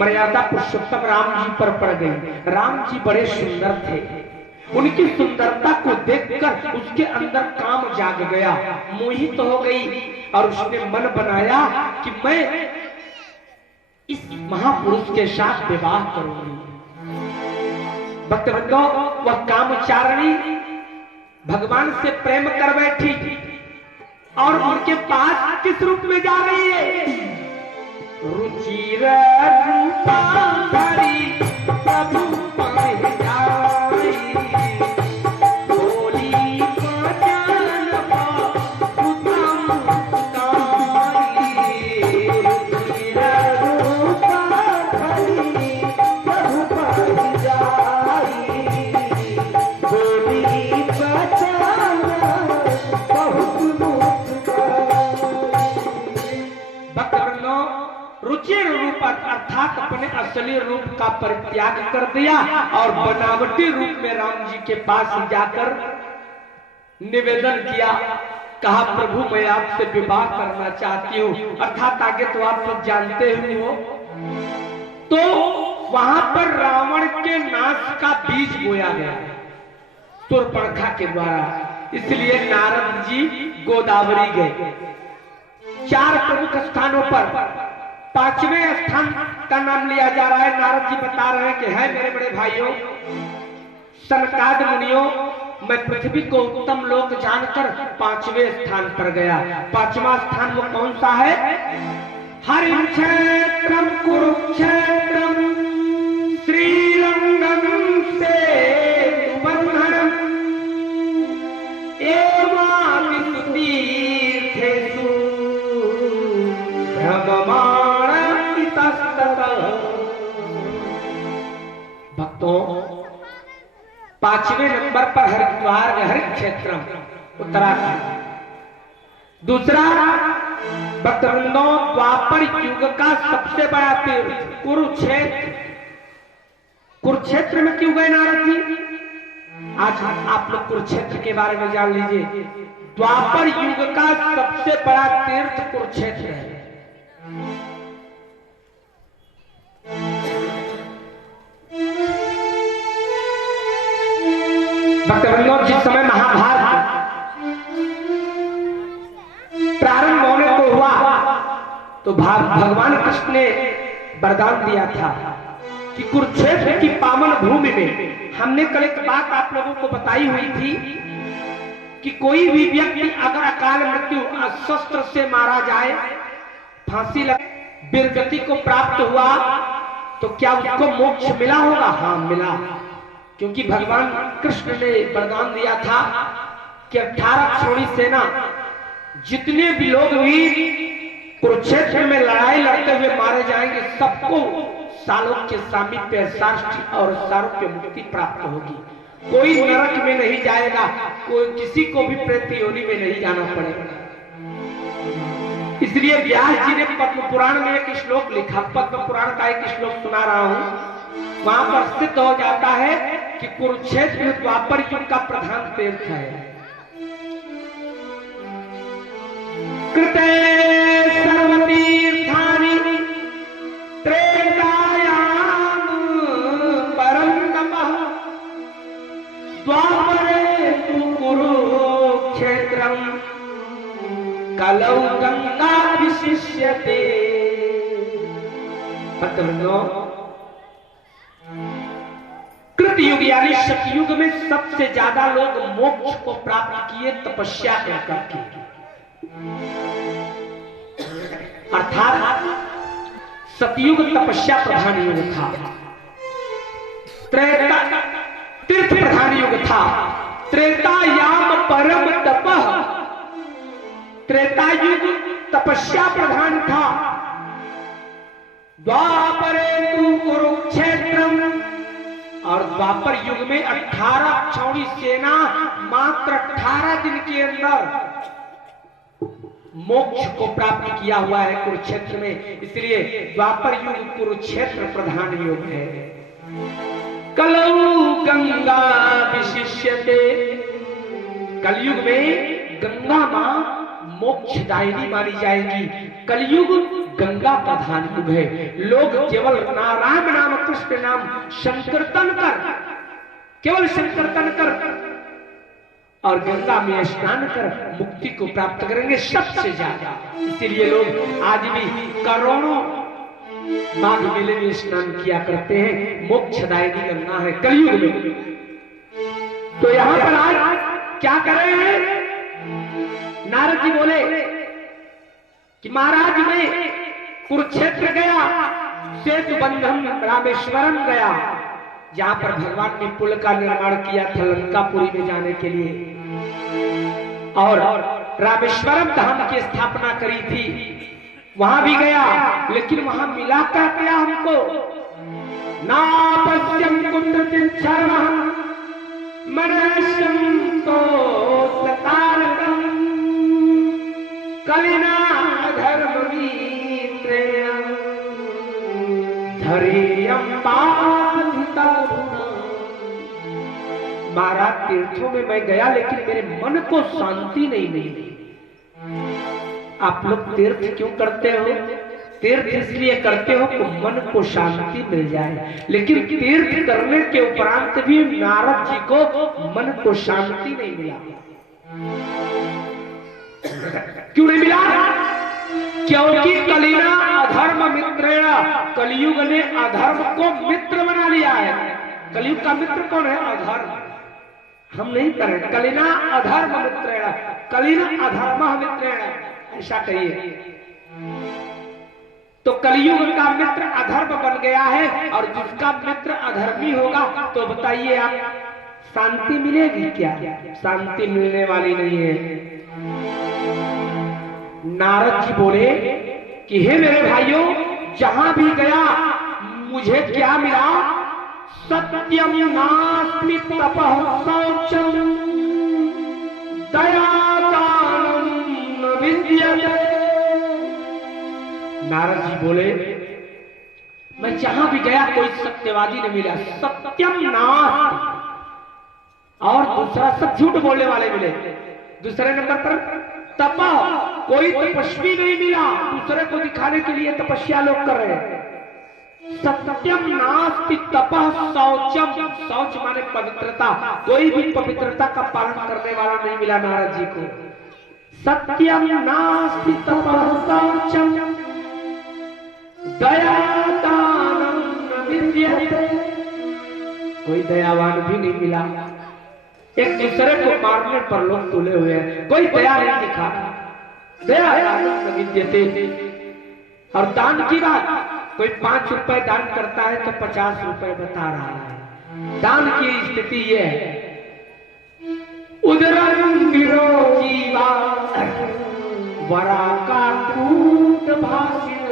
मर्यादा पुरुषोत्तम राम जी पर पड़ गई। राम जी बड़े सुंदर थे। उनकी सुंदरता को देखकर उसके अंदर काम जाग गया, मोहित हो गई और उसने मन बनाया कि मैं इस महापुरुष के साथ विवाह करूंगी। भक्तवृंदो, वह कामचारिणी भगवान से प्रेम कर बैठी और उनके पास किस रूप में जा रही है? रुचिर रूपाधरी प्रभु पाहि जाई, बोली बचन उत्तम ताई। रुचिर रूपाधरी प्रभु पाहि जाई, बोली बचन बहुत रुचिर रूप अर्थात अपने असली रूप का परित्याग कर दिया और बनावटी रूप में राम जी के पास जाकर निवेदन किया। कहा, प्रभु मैं आपसे विवाह करना चाहती हूँ। अर्थात आगे तो आप लोग जानते हो। तो वहां पर रावण के नाश का बीज बोया गया शूर्पणखा के द्वारा। इसलिए नारद जी गोदावरी गए। 4 प्रमुख स्थानों पर 5वें स्थान का नाम लिया जा रहा है। नारद जी बता रहे हैं कि है मेरे बड़े भाइयों, सनकाद मुनियों, मैं पृथ्वी को उत्तम लोक जानकर 5वें स्थान पर गया। 5वां स्थान वो कौन सा है? हरिं क्षेत्रम कुरुक्षेत्रम श्रीरंगम सेतुबंधनम एवामिषु तीर्थेषु भ्रममाण इतस्ततः। भक्तों, 5वें नंबर पर हरिद्वार हरिक्षेत्रम उत्तराखंड। दूसरा भक्तवृंदों, द्वापर युग का सबसे बड़ा तीर्थ कुरुक्षेत्र। कुरुक्षेत्र में क्यों गए नारद जी? आज आप लोग कुरुक्षेत्र के बारे में जान लीजिए। द्वापर युग का सबसे बड़ा तीर्थ कुरुक्षेत्र है। भक्तवृंदों, जिस समय महाभारत प्रारंभ होने को हुआ तो भगवान कृष्ण ने वरदान दिया था कि कुरुक्षेत्र की पावन भूमि में, हमने कल एक बात आप लोगों को बताई हुई थी कि कोई भी व्यक्ति अगर अकाल मृत्यु शस्त्र से मारा जाए, फांसी लग वीरगति को प्राप्त हुआ, तो क्या उसको मोक्ष मिला होगा? हाँ मिला, क्योंकि भगवान कृष्ण ने वरदान दिया था कि 18 क्षौणी सेना जितने भी लोग भी कुरुक्षेत्र में लड़ाई लड़ते हुए मारे जाएंगे, सबको सालोक्य सामीप्य साष्टी और सारूप्य मुक्ति प्राप्त होगी। कोई नरक में नहीं जाएगा, कोई किसी को भी प्रेत योनि में नहीं जाना पड़ेगा। इसलिए व्यास जी ने पद्म पुराण में एक श्लोक लिखा, पद्म पुराण का एक श्लोक सुना रहा हूं। वहां पर सिद्ध हो जाता है कि कुरुक्षेत्र द्वापर युग का प्रधान तीर्थ है। कृते सर्वतीर्थानि त्रेतायाम परम तपः द्वापरे तु कुरुक्षेत्रम कलौ गंगा विशिष्यते। कृतयुग यानी सतयुग में सबसे ज्यादा लोग मोक्ष को प्राप्त किए तपस्या करके, अर्थात सतयुग तपस्या प्रधान युग था, त्रेता तीर्थ प्रधान युग था, त्रेतायाम परम तपः, त्रेता युग तपस्या प्रधान था, द्वापरे तु कुरुक्षेत्रम, और द्वापर युग में 18 क्षौणी सेना मात्र 18 दिन के अंदर मोक्ष को प्राप्त किया हुआ है कुरुक्षेत्र में। इसलिए द्वापर युग कुरुक्षेत्र प्रधान युग है। कलौ गंगा विशिष्यते, कलयुग में गंगा मां मोक्षदायिनी मानी जाएगी। कलयुग गंगा प्रधान युग है। लोग केवल नारायण नाम कृष्ण नाम संकीर्तन कर, केवल संकीर्तन कर और गंगा में स्नान कर मुक्ति को प्राप्त करेंगे सबसे ज्यादा। इसीलिए लोग आज भी करोड़ों माघ मेले में स्नान किया करते हैं। मोक्षदायिनी गंगा है कलयुग में। तो यहाँ पर आज क्या कर रहे हैं? नारद जी बोले कि महाराज मैं कुरुक्षेत्र गया, सेतु बंधन रामेश्वरम गया, जहां पर भगवान ने पुल का निर्माण किया था लंकापुरी में जाने के लिए, और रामेश्वरम धाम की स्थापना करी थी, वहां भी गया। लेकिन वहां मिला क्या हमको? नापश्यम कुंडचित शर्मः मनश्यम तो सतारकम कलिना धर्मवीत्रेयं धैर्यं बाधिता। महाराज तीर्थों में मैं गया लेकिन मेरे मन को शांति नहीं मिली। आप लोग तीर्थ क्यों करते हो? तीर्थ इसलिए करते हो कि मन को शांति मिल जाए, लेकिन तीर्थ करने के उपरांत भी नारद जी को मन को शांति नहीं मिला। क्यों नहीं मिला? क्योंकि कलिना अधर्म मित्रेण, कलयुग ने अधर्म को मित्र बना लिया है। कलयुग का मित्र कौन है? अधर्म। हम नहीं करें। कलिना अधर्म मित्रेण, कलिना अधर्म मित्रेण, ऐसा कहिए। तो कलयुग का मित्र अधर्म बन गया है, और जिसका मित्र अधर्मी होगा तो बताइए आप शांति मिलेगी क्या? शांति मिलने वाली नहीं है। नारद जी बोले कि हे मेरे भाइयों, जहां भी गया मुझे क्या मिला? सत्यम नास्ति तपः शौचम दयादानं न विद्यते। नारद जी बोले मैं जहां भी गया कोई सत्यवादी नहीं मिला, सत्यम नास्ति, और दूसरा सब झूठ बोलने वाले मिले। दूसरे नंबर पर तपः, कोई तपस्वी नहीं मिला, दूसरे को दिखाने के लिए तपस्या लोग कर रहे हैं। सत्यम नास्ति तपः शौचम, शौच माने पवित्रता, कोई भी पवित्रता का पालन करने वाला नहीं मिला नारद जी को। सत्यम नास्ति तपः शौचम दयादानं न विद्यते, कोई दयावान भी नहीं मिला। एक दूसरे को मारने पर लोग तुले हुए हैं, कोई दया नहीं दिखा। दया देते और दान की बात, कोई 5 रुपए दान करता है तो 50 रुपए बता रहा है। दान की स्थिति यह है, उदरम विरोजीवा वरा का कूट भाषिण।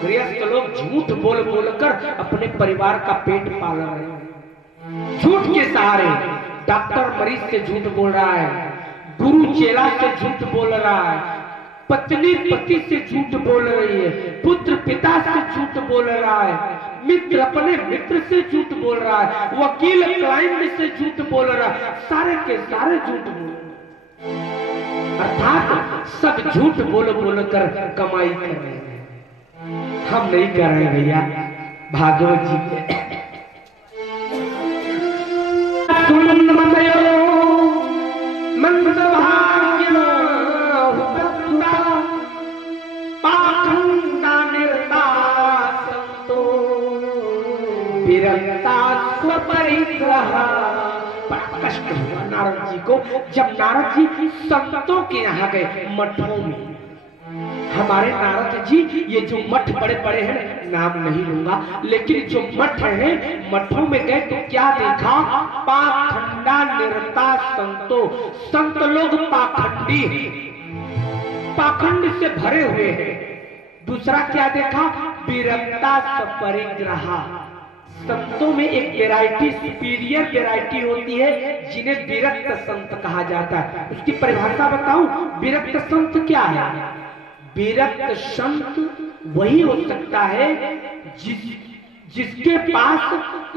गृहस्थ लोग झूठ बोल बोलकर अपने परिवार का पेट पाल रहे हैं। झूठ के सहारे डॉक्टर मरीज से झूठ बोल रहा है, गुरु चेला से झूठ बोल रहा है, पत्नी पति से झूठ बोल रही है, पुत्र पिता से झूठ बोल रहा है, मित्र अपने मित्र से झूठ बोल रहा है, वकील क्लाइंट से झूठ बोल रहा है, सारे के सारे झूठ बोल रहे हैं। अर्थात सब झूठ बोल बोल कर कमाई कर रहे हैं। हम नहीं कर रहे भैया। भागवत जी के बड़ा कष्ट हुआ नारद जी को जब नारद जी संतों के यहाँ गए, मठों में। हमारे नारद जी ये जो मठ बड़े बड़े हैं, नाम नहीं लूंगा, लेकिन जो मठ हैं, मठों में गए तो क्या देखा? पाखंडा निरता संतो। संत लोग पाखंडी हैं, पाखंड से भरे हुए हैं। दूसरा क्या देखा? विरक्ता सपरिग्रहा। संतों में एक वैरायटी, सुपीरियर वैरायटी होती है जिन्हें विरक्त संत कहा जाता है। उसकी परिभाषा बताऊं, विरक्त संत क्या है? विरक्त संत वही हो सकता है जिसके पास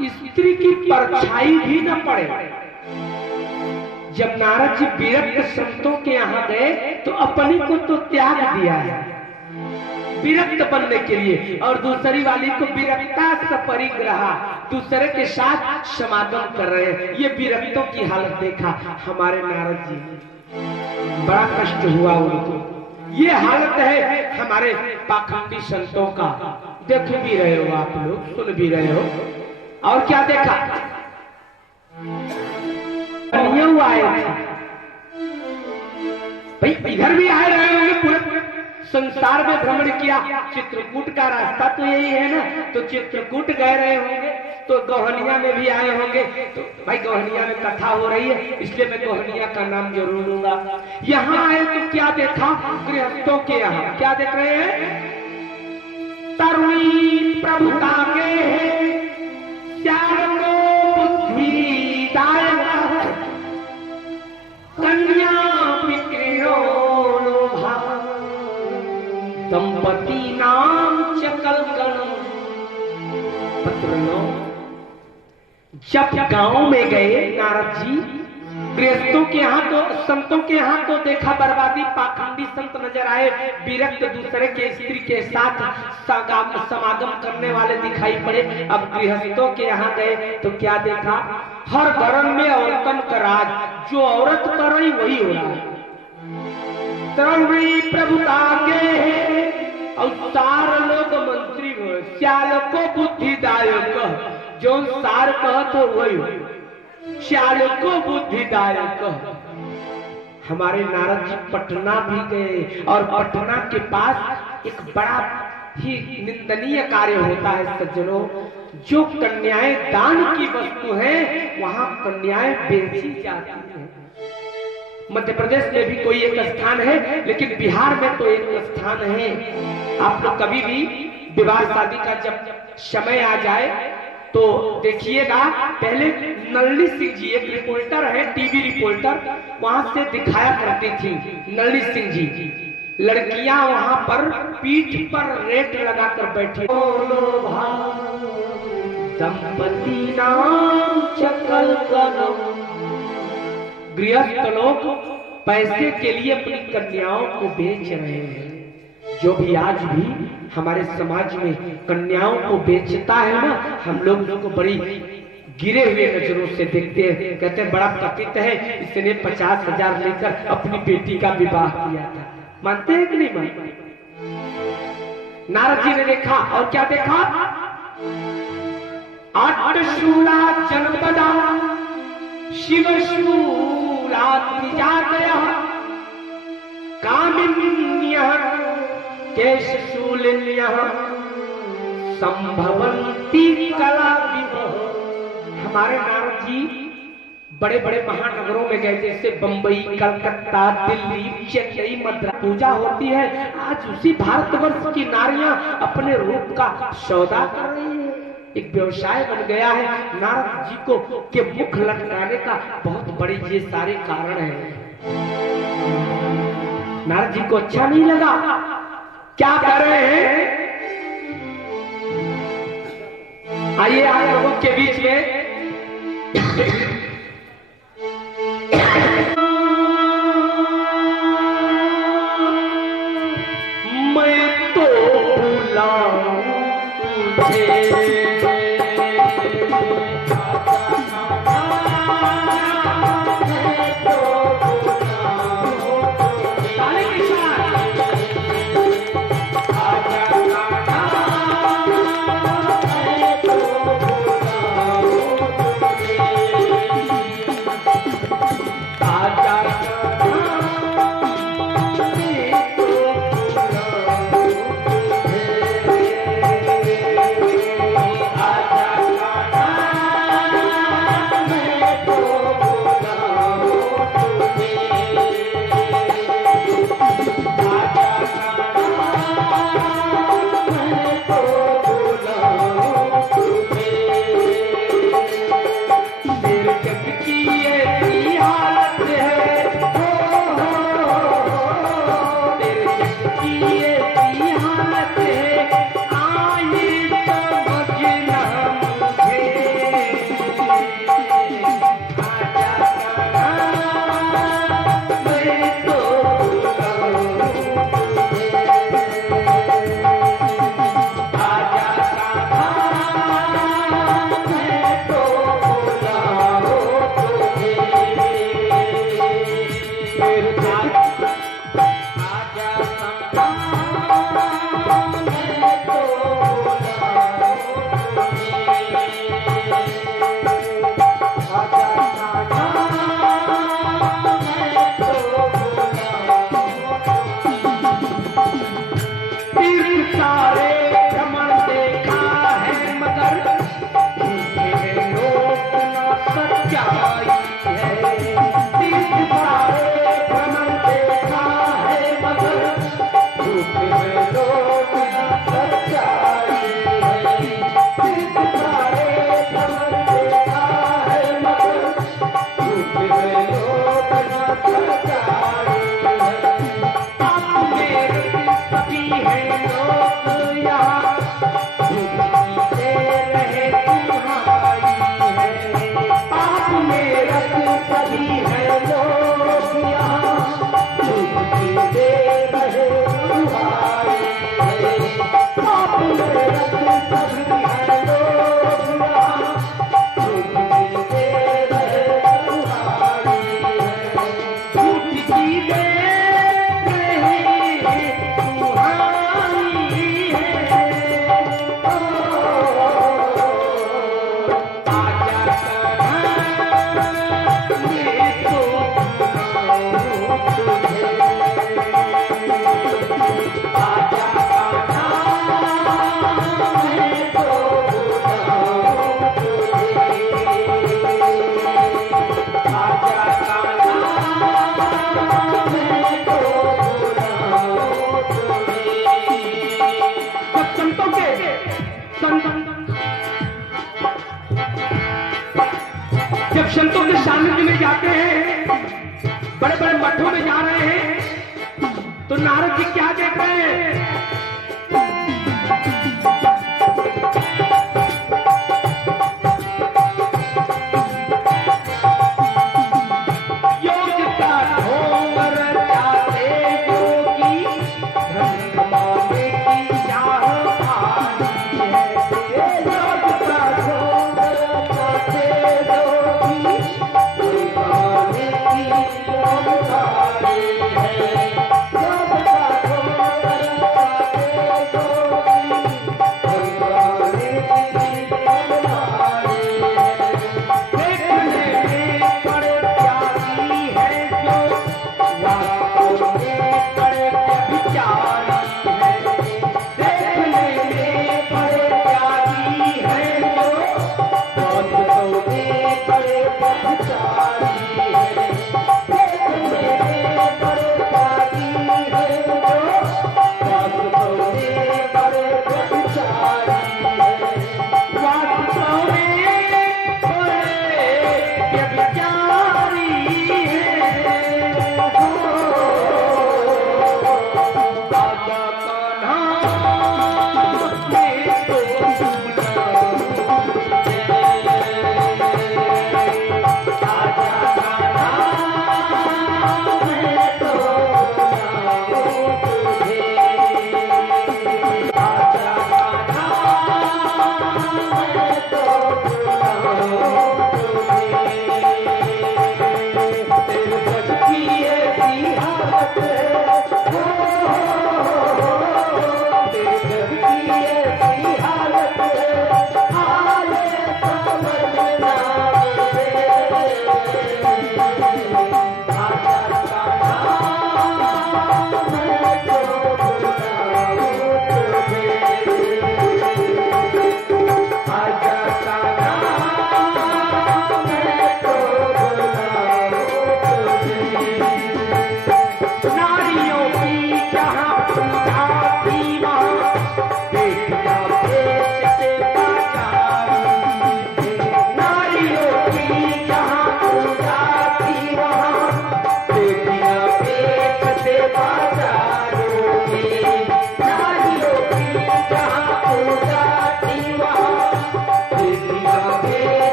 स्त्री की परछाई भी न पड़े। जब नारद जी विरक्त संतों के यहाँ गए तो अपने को तो त्याग दिया है विरक्त बनने के लिए, और दूसरी वाली को विरक्ता सपरिग्रहा, दूसरे के साथ समागम कर रहे हैं। ये विरक्तों की हालत देखा हमारे नारद जी, बड़ा कष्ट हुआ उनको। ये हालत है हमारे पाखंडी संतों का। देख भी रहे हो आप लोग, सुन भी रहे हो। और क्या देखा? आए भाई, इधर भी आए रहे होंगे, पूरे संसार में भ्रमण किया। चित्रकूट का रास्ता तो यही है ना, तो चित्रकूट गए रहे होंगे, तो गौहनिया में भी आए होंगे। तो भाई गौहनिया में कथा हो रही है, इसलिए मैं गौहनिया का नाम जरूर लूंगा। यहाँ आए तो क्या देखा? गृहस्थों के यहाँ क्या देख रहे हैं? तरुणी प्रभुता के कन्या दंपति नाम चकल गणम। पत्र 9। जब गांव में गए नारद जी, गृहस्थों के यहाँ तो, संतों के यहाँ तो देखा बर्बादी, पाखंडी संत नजर आए, विरक्त दूसरे के स्त्री के साथ समागम करने वाले दिखाई पड़े। अब गृहस्थों के यहाँ गए तो क्या देखा? हर धर्म में औरतन का राज, जो औरत कर रही वही हो रहा है। तरुणी प्रभुता के और सार लोग मंत्री हो, श्याल को बुद्धिदायक, जो सार कहत हो वही हो, श्याल को बुद्धिदायक। हमारे नारद जी पटना भी गए, और पटना के पास एक बड़ा ही निंदनीय कार्य होता है सज्जनों। जो कन्याएं दान की वस्तु है, वहां कन्याएं बेची जाती हैं। मध्य प्रदेश में भी कोई एक स्थान है, लेकिन बिहार में तो एक स्थान है। आप लोग कभी भी विवाह शादी का जब समय आ जाए तो देखिएगा, पहले नलिनी सिंह जी एक रिपोर्टर है, टीवी रिपोर्टर, वहां से दिखाया करती थी नलिनी सिंह जी। लड़कियां वहां पर पीठ पर रेट लगाकर बैठी, दंपति नाम चकल कदम। गृहस्थ लोग पैसे के लिए अपनी कन्याओं को बेच रहे हैं। जो भी आज भी हमारे समाज में कन्याओं को बेचता है ना, हम लोग को बड़ी गिरे हुए नजरों से देखते हैं, कहते हैं बड़ा पतित है, इसने 50,000 लेकर अपनी बेटी का विवाह किया था। मानते हैं कि नहीं मानते? नारद जी ने देखा, और क्या देखा? आठ शूला जनपदा शिवशूलात्मजातयः कामिन्यः केशशूलिन्यः संभवन्ति कला विभव। हमारे नारद जी बड़े बड़े महानगरों में गए, जैसे बंबई, कलकत्ता, दिल्ली, चेन्नई, मद्रास। पूजा होती है। आज उसी भारतवर्ष की नारियां अपने रूप का सौदा कर रही है। एक व्यवसाय बन गया है। नारद जी को के मुख लटकाने का बहुत बड़े ये सारे कारण हैं। नारद जी को अच्छा नहीं लगा। क्या कर रहे हैं? आइए आप लोगों के बीच में मैं तो बुलाऊं तुझे, जब संतों के सानिध्य में जाते हैं, बड़े बड़े मठों में जा रहे हैं, तो नारद जी क्या देख रहे हैं?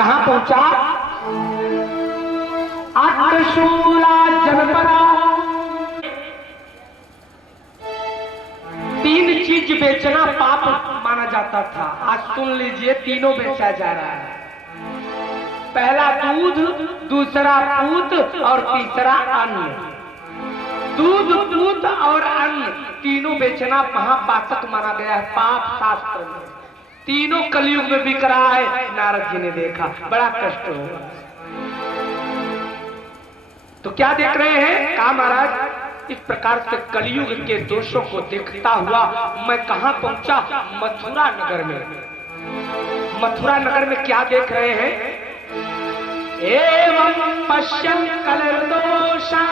कहां पहुंचा? अट्टशूला जनपद। 3 चीज बेचना पाप माना जाता था। आज सुन लीजिए, तीनों बेचा जा रहा है। पहला दूध, दूसरा पूत और तीसरा अन्न। दूध, पूत और अन्न तीनों बेचना महापातक माना गया है पाप शास्त्र में। तीनों कलयुग में बिक रहा है। नारद जी ने देखा, बड़ा कष्ट होगा। तो क्या देख रहे हैं? कहा महाराज, इस प्रकार से कलयुग के दोषों को देखता हुआ मैं कहां पहुंचा? मथुरा नगर में। मथुरा नगर में क्या देख रहे हैं? एवं पश्यन् कलर्दोषा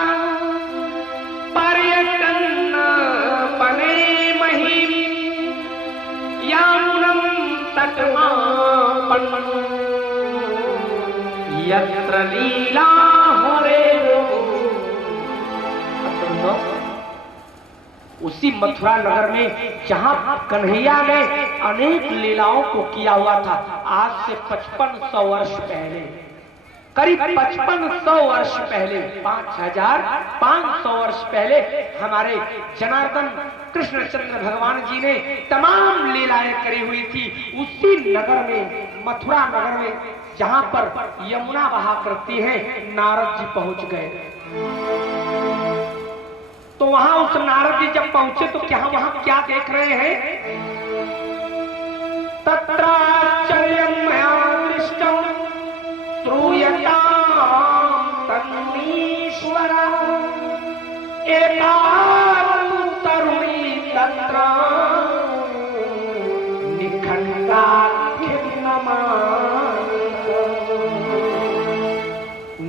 पर्यटन पने महिम यामुनम तटमापन यत्र लीला हरेरो। उसी मथुरा नगर में जहां कन्हैया ने अनेक लीलाओं को किया हुआ था, आज से 5500 वर्ष पहले, करीब 5500 वर्ष पहले, 5500 वर्ष पहले हमारे जनार्दन कृष्णचंद्र भगवान जी ने तमाम लीलाएं करी हुई थी। उसी नगर में, मथुरा नगर में, जहां पर यमुना बहा करती है, नारद जी पहुंच गए। तो वहां उस नारद जी जब पहुंचे तो क्या वहां क्या देख रहे हैं? तत्राश्चर्यं मया दृष्टं श्रूयतां तन्मीश्वरा एका तरुणी तत्र निखण्डाख्यं नमामि।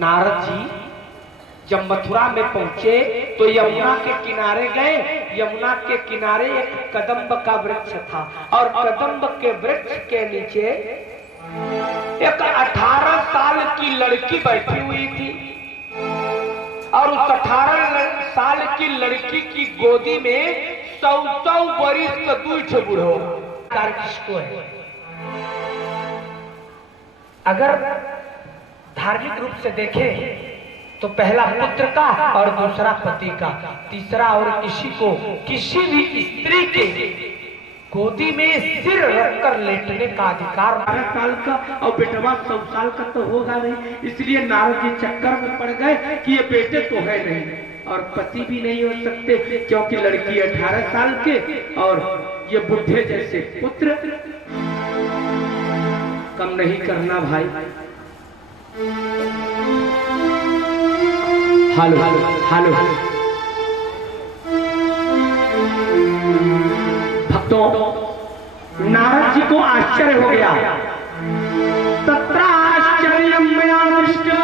नारद जी जब मथुरा में पहुंचे तो यमुना के किनारे गए। यमुना के किनारे एक कदम्ब का वृक्ष था और कदम्ब के वृक्ष के नीचे एक 18 साल की लड़की बैठी हुई थी और उस 18 साल की लड़की की गोदी में 100 बरिस का 2 बूढ़ो किसको है? अगर धार्मिक रूप से देखें तो पहला पुत्र का और दूसरा पति का, तीसरा और किसी को, किसी भी स्त्री के गोदी में सिर रखकर लेटने का अधिकार। 12 साल का और बेटवा 100 साल का तो होगा नहीं, इसलिए नारद जी चक्कर में पड़ गए कि ये बेटे तो है नहीं और पति भी नहीं हो सकते, क्योंकि लड़की 18 साल के और ये बुढ़े जैसे पुत्र। कम नहीं करना भाई। हेलो हेलो भक्तों, नारद जी को आश्चर्य हो गया। तत्र आश्चर्यं मया दृष्टं।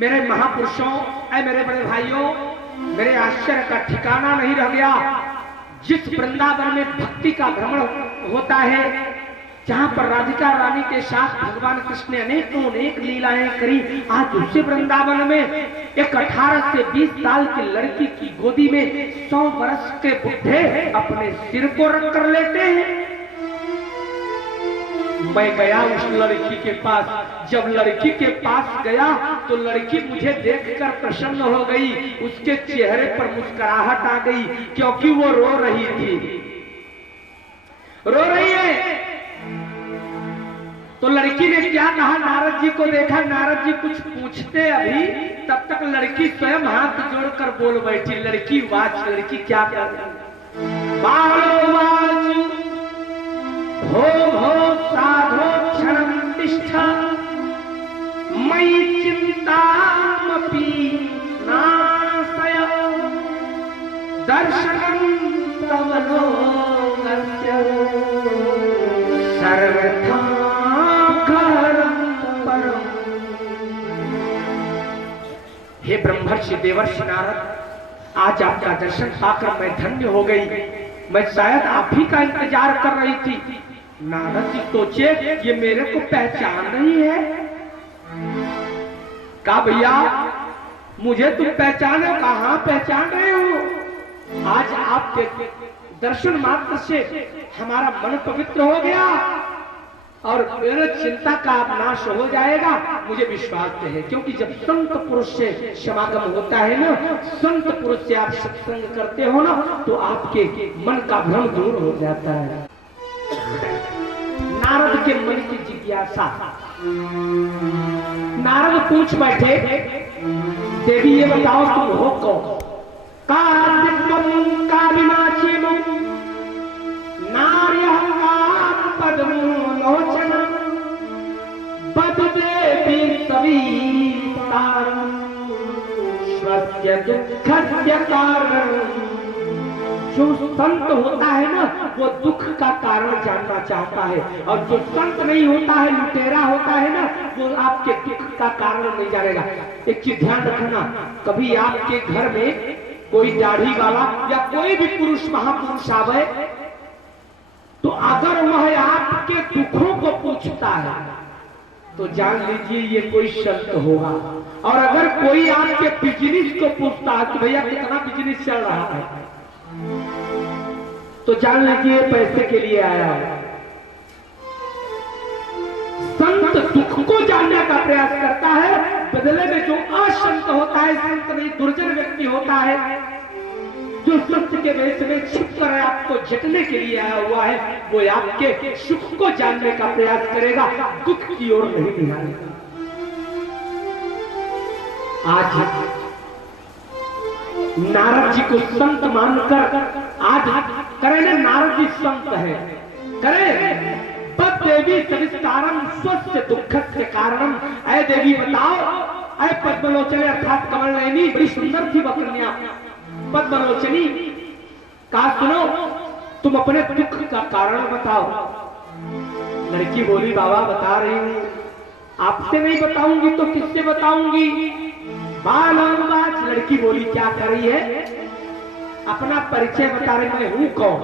मेरे महापुरुषों, मेरे बड़े भाइयों, मेरे आश्चर्य का ठिकाना नहीं रह गया। जिस वृंदावन में भक्ति का भ्रमण होता है, जहां पर राधिका रानी के साथ भगवान कृष्ण ने अनेक लीलाएं करी, आज उसी वृंदावन में एक 18 से 20 साल की लड़की की गोदी में 100 वर्ष के बुढ़े अपने सिर को रख कर लेते हैं। मैं गया उस लड़की के पास। जब लड़की के पास गया तो लड़की मुझे देखकर प्रसन्न हो गई। उसके चेहरे पर मुस्कुराहट आ गई, क्योंकि वो रो रही थी। रो रही है तो लड़की ने क्या कहा? नारद जी को देखा, नारद जी कुछ पूछते अभी, तब तक लड़की स्वयं हाथ जोड़कर बोल बैठी। लड़की वाच, लड़की क्या कर रही? बालो वाच भो भो साधो क्षणं तिष्ठ मयि चिन्तामपि नाशय दर्शनं तव लोकस्य सर्वथा। हे ब्रह्मर्षि देवर्षि नारद, आज आपका दर्शन पाकर मैं धन्य हो गई। मैं शायद आप ही का इंतजार कर रही थी। नारद जी सोचे ये मेरे को पहचान नहीं है। कहा भैया मुझे तुम पहचाने? कहां पहचान रहे हो? आज आपके दर्शन मात्र से हमारा मन पवित्र हो गया। और मेरे चिंता का नाश हो जाएगा, मुझे विश्वास है। क्योंकि जब संत पुरुष से समागम होता है ना, संत पुरुष से आप सत्संग करते हो ना, तो आपके मन का भ्रम दूर हो जाता है। नारद के मन की जिज्ञासा, नारद पूछ बैठे, देवी ये बताओ तुम हो कौन? लोचन बद देवी सवितारं स्वस्य दुःखस्य कारणं। जो संत होता है ना, वो दुख का कारण जानना चाहता है, और जो संत नहीं होता है, लुटेरा होता है ना, वो आपके दुख का कारण नहीं जानेगा। एक चीज ध्यान रखना, कभी आपके घर में कोई दाढ़ी वाला या कोई भी पुरुष महापुरुष आवे, तो अगर वह आपके दुखों को पूछता है तो जान लीजिए ये कोई संत होगा। और अगर कोई आपके बिजनेस को पूछता है कि भैया कितना बिजनेस चल रहा है, तो जान लीजिए पैसे के लिए आया है। संत दुख को जानने का प्रयास करता है, बदले में जो असंत होता है, संत नहीं दुर्जन व्यक्ति होता है, जो सत्य के वेश में छिप कर आपको जटने के लिए आया हुआ है, वो आपके सुख को जानने का प्रयास करेगा, दुख की ओर नहीं दिखाएगा। आज नारद जी को संत मानकर आज करे ना, नारद जी संत है, करे बद देवी सविस्तारम स्वस्य दुःखस्य कारणम। ऐ देवी बताओ, ऐ पद्मलोचने अर्थात कमल नयनी, बड़ी सुंदर थी वह कन्या पद्मलोचनी, कहा सुनो तुम अपने दुख का कारण बताओ। लड़की बोली बाबा बता रही हूं, आपसे नहीं बताऊंगी तो किससे बताऊंगी? बाल लड़की बोली क्या कर रही है? अपना परिचय बता रही, मैं हूं कौन?